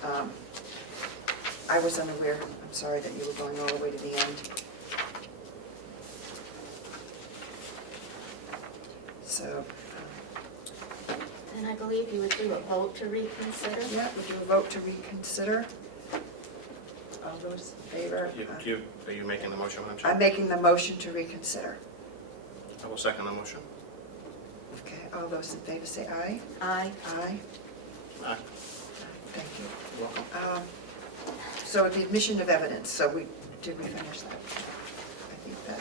I was unaware, I'm sorry that you were going all the way to the end. So, And I believe you would do a vote to reconsider? yeah, would you vote to reconsider? All those in favor? Are you making the motion, Madam Chair? I'm making the motion to reconsider. I will second the motion. Okay, all those in favor say aye. Aye. Aye. Aye. Thank you. You're welcome. So the admission of evidence, so did we finish that? I think that.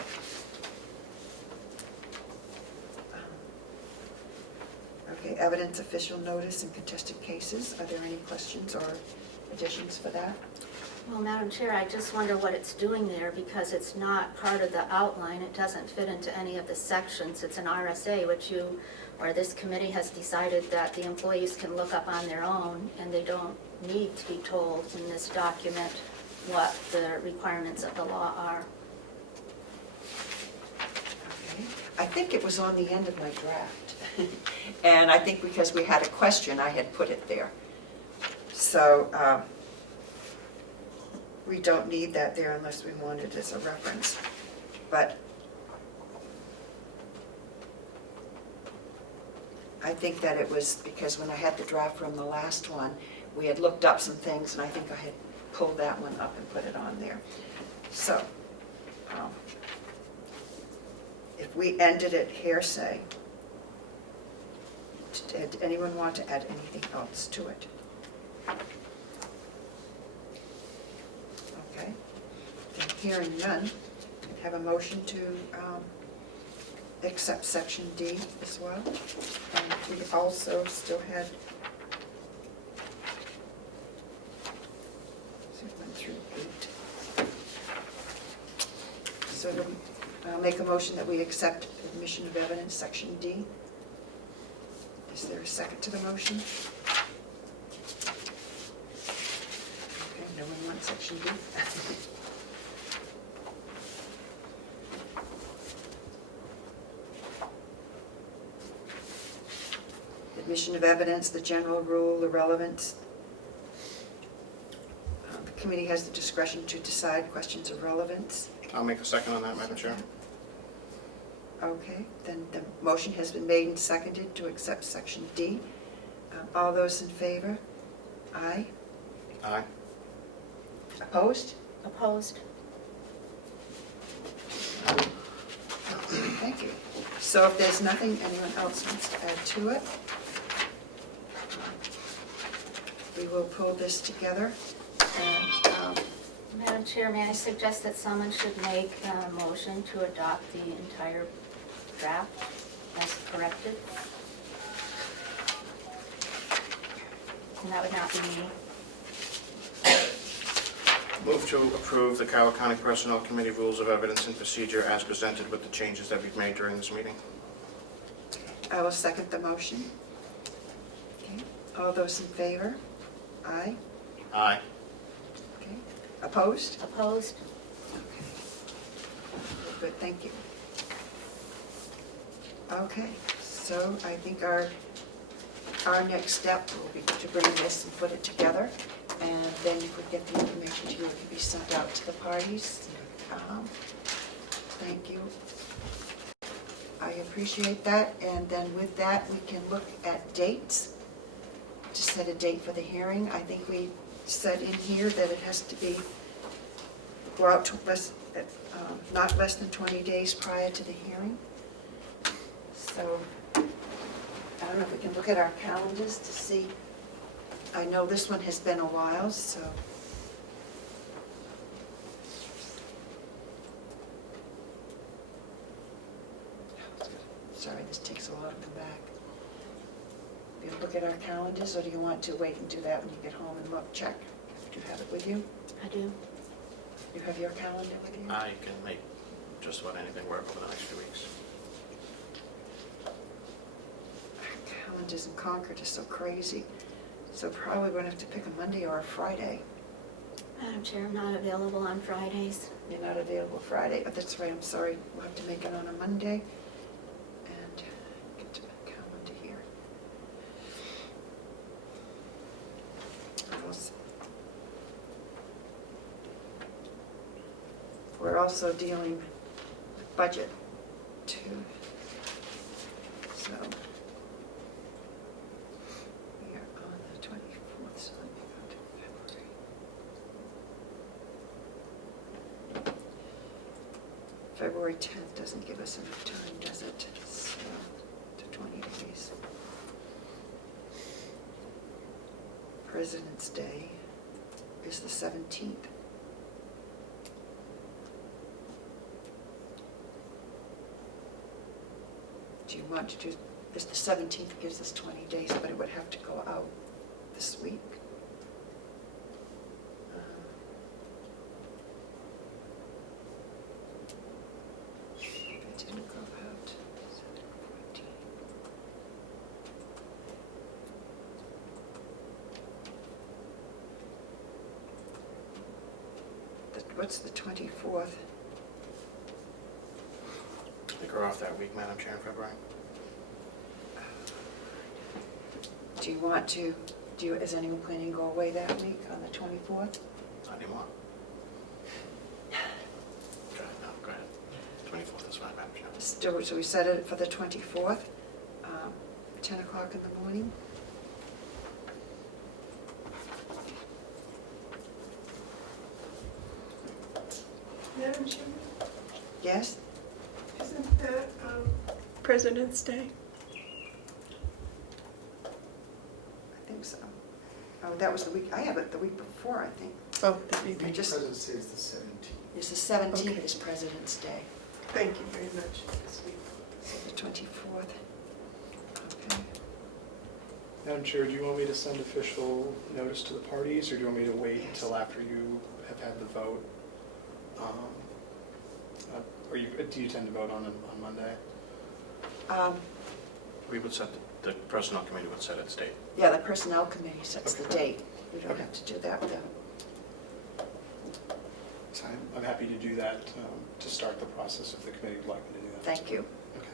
Okay, evidence, official notice, and contested cases. Are there any questions or additions for that? Well, Madam Chair, I just wonder what it's doing there, because it's not part of the outline. It doesn't fit into any of the sections. It's an RSA, or this committee has decided that the employees can look up on their own, and they don't need to be told in this document what the requirements of the law are. Okay. I think it was on the end of my draft. And I think because we had a question, I had put it there. So we don't need that there unless we want it as a reference. But I think that it was because when I had the draft from the last one, we had looked up some things, and I think I had pulled that one up and put it on there. So if we ended at hearsay, did anyone want to add anything else to it? Okay. Then hearing none, have a motion to accept section D as well. And we also still had, so we went through 8. So I'll make a motion that we accept admission of evidence, section D. Is there a second to the motion? Okay, no one wants section D. Admission of evidence, the general rule, the relevance. The committee has the discretion to decide questions of relevance. I'll make a second on that, Madam Chair. Okay, then the motion has been made and seconded to accept section D. All those in favor? Aye. Aye. Opposed? Opposed? Thank you. So if there's nothing anyone else wants to add to it, we will pull this together. And Madam Chair, may I suggest that someone should make a motion to adopt the entire draft as corrected? And that would not be me. Move to approve the Carroll County Personnel Committee Rules of Evidence and Procedure as presented with the changes that we've made during this meeting. I will second the motion. Okay. All those in favor? Aye. Aye. Okay. Opposed? Opposed? Okay. Good, thank you. Okay, so I think our next step will be to bring this and put it together, and then if we get the information to you, it can be sent out to the parties. Thank you. I appreciate that, and then with that, we can look at dates, to set a date for the hearing. I think we said in here that it has to be, go out to not less than 20 days prior to the hearing. So, I don't know if we can look at our calendars to see. I know this one has been a while, so. Sorry, this takes a while to come back. You look at our calendars, or do you want to wait and do that when you get home and look, check? Do you have it with you? I do. You have your calendar with you? I can make just about anything work over the next few weeks. Calendars in Concord are so crazy. So probably we're going to have to pick a Monday or a Friday. Madam Chair, I'm not available on Fridays. You're not available Friday. Oh, that's right, I'm sorry. We'll have to make it on a Monday. And get to my calendar here. We're also dealing with budget too. So we are on the 24th, so let me go to February. February 10th doesn't give us enough time, does it? So, to 20 days. President's Day is the 17th. Do you want to do, this the 17th gives us 20 days, but it would have to go out this week. what's the 24th? I think we're off that week, Madam Chair, in February. Do you want to, is anyone planning to go away that week on the 24th? Not anymore. Go ahead, no, go ahead. 24th is fine, Madam Chair. So we set it for the 24th, 10 o'clock in the morning? Madam Chairman, Yes? isn't that President's Day? I think so. Oh, that was the week, I have it the week before, I think. Oh, the evening. I just- President's Day is the 17th. It's the 17th Okay. is President's Day, Thank you very much. so the 24th. Okay. Madam Chair, do you want me to send official notice to the parties, or do you want me to wait Yes. until after you have had the vote? Or do you tend to vote on Monday? We would set, the personnel committee would set its date. Yeah, the Personnel Committee sets the Okay. date. We don't Okay. have to do that with them. So I'm happy to do that to start the process if the committee would like me to do that. Thank you.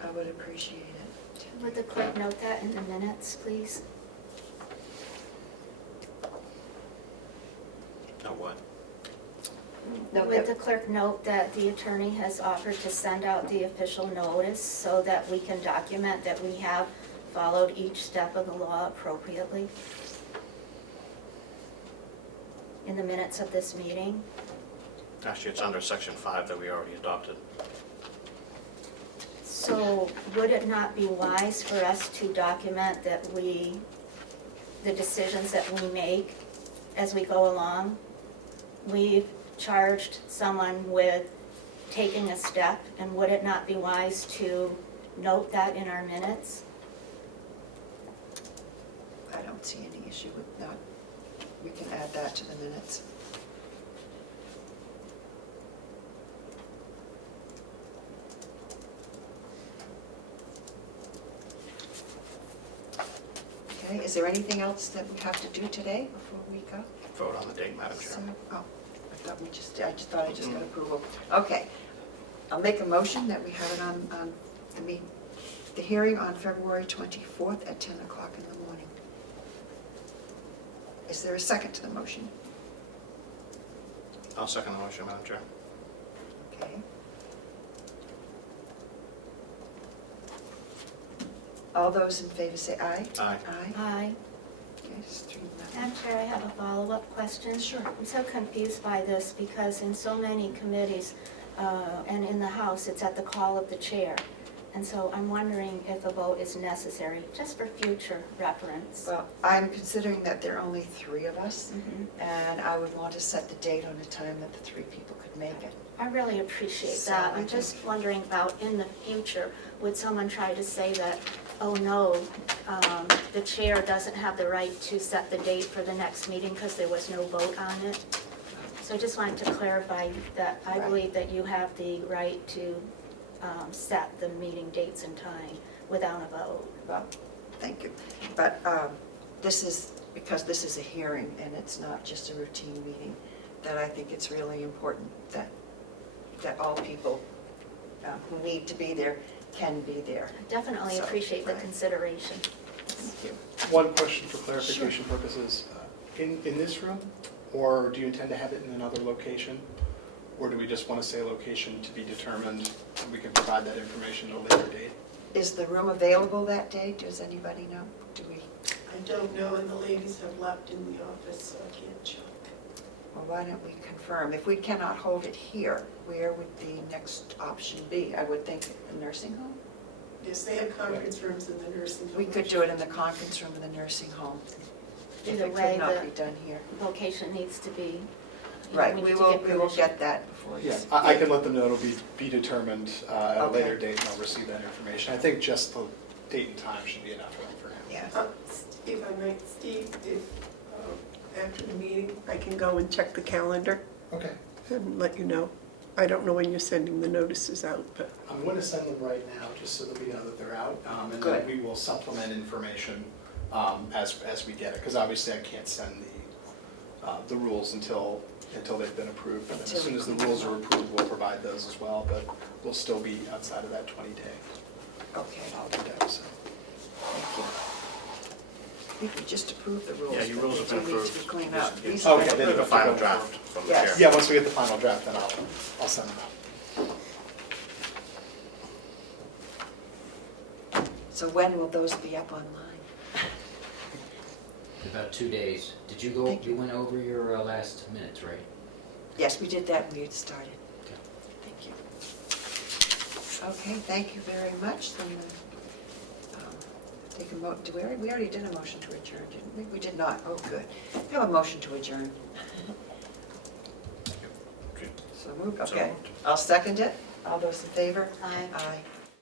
I Okay. would appreciate it. Would the clerk note that in the minutes, please? No, what? No, Would that- the clerk note that the attorney has offered to send out the official notice so that we can document that we have followed each step of the law appropriately in the minutes of this meeting? Actually, it's under section 5 that we already adopted. So would it not be wise for us to document that the decisions that we make as we go along? We've charged someone with taking a step, and would it not be wise to note that in our minutes? I don't see any issue with that. We can add that to the minutes. Okay, is there anything else that we have to do today before we go? Vote on the date, Madam Chair. So, oh, I thought I just got approval. Okay, I'll make a motion that we have it on the hearing on February 24th at 10 o'clock in the morning. Is there a second to the motion? I'll second the motion, Madam Chair. Okay. All those in favor say aye. Aye. Aye. Aye. Okay, it's 3-0. Madam Chair, I have a follow-up question. Sure. I'm so confused by this because in so many committees and in the House, it's at the call of the chair. And so I'm wondering if a vote is necessary, just for future reference. Well, I'm considering that there are only 3 of us, Mhm. and I would want to set the date on a time that the 3 people could make it. I really appreciate So that. I I'm just think- wondering about in the future, would someone try to say that, oh no, the chair doesn't have the right to set the date for the next meeting because there was no vote on it? So I just wanted to clarify that I Right. believe that you have the right to set the meeting dates and time without a vote. Well, thank you. But this is, because this is a hearing and it's not just a routine meeting, that I think it's really important that all people who need to be there can be there. I definitely So, appreciate the right. consideration. Thank you. One question for clarification purposes. In this room, or do you intend to have it in another location? Or do we just want to say location to be determined, and we can provide that information at a later date? Is the room available that day? Does anybody know? Do we? I don't know, and the ladies have left in the office, so I can't check. Well, why don't we confirm? If we cannot hold it here, where would the next option be? I would think the nursing home? Yes, they have conference rooms in the nursing home. We could do it in the conference room of the nursing home. If Either it way, could not the be done here. location needs to be, Right, need we to will permission. get that before you. Yeah, I can let them know it'll be determined at a Okay. later date, and they'll receive that information. I think just the date and time should be enough for him. Yeah. If I might, Steve, if, after the meeting, I can go and check the calendar Okay. and let you know. I don't know when you're sending the notices out, but I'm going to send them right now, just so that we know that they're out. And then Good. we will supplement information as we get it, because obviously I can't send the rules until until they've been approved. And then Until as soon as the we rules are clean them approved, we'll provide those as well, but we'll still be outside of that 20-day Okay, window, so. thank you. I think we just approved the rules. Yeah, your but rules have they been do need approved. to be cleaned up. You These have have Okay, been then the approved. final draft from the Yes. chair. Yeah, once we get the final draft, then I'll send them out. So when will those be up online? About 2 days. Did you go, Thank you. you went over your last minutes, right? Yes, we did that when we had started. Okay. Thank you. Okay, thank you very much. Then, take a we already did a motion to adjourn, didn't we? We did not. Oh, good. We have a motion to adjourn. Okay. So moved, So okay. moved. I'll second it. All those in favor? Aye. Aye.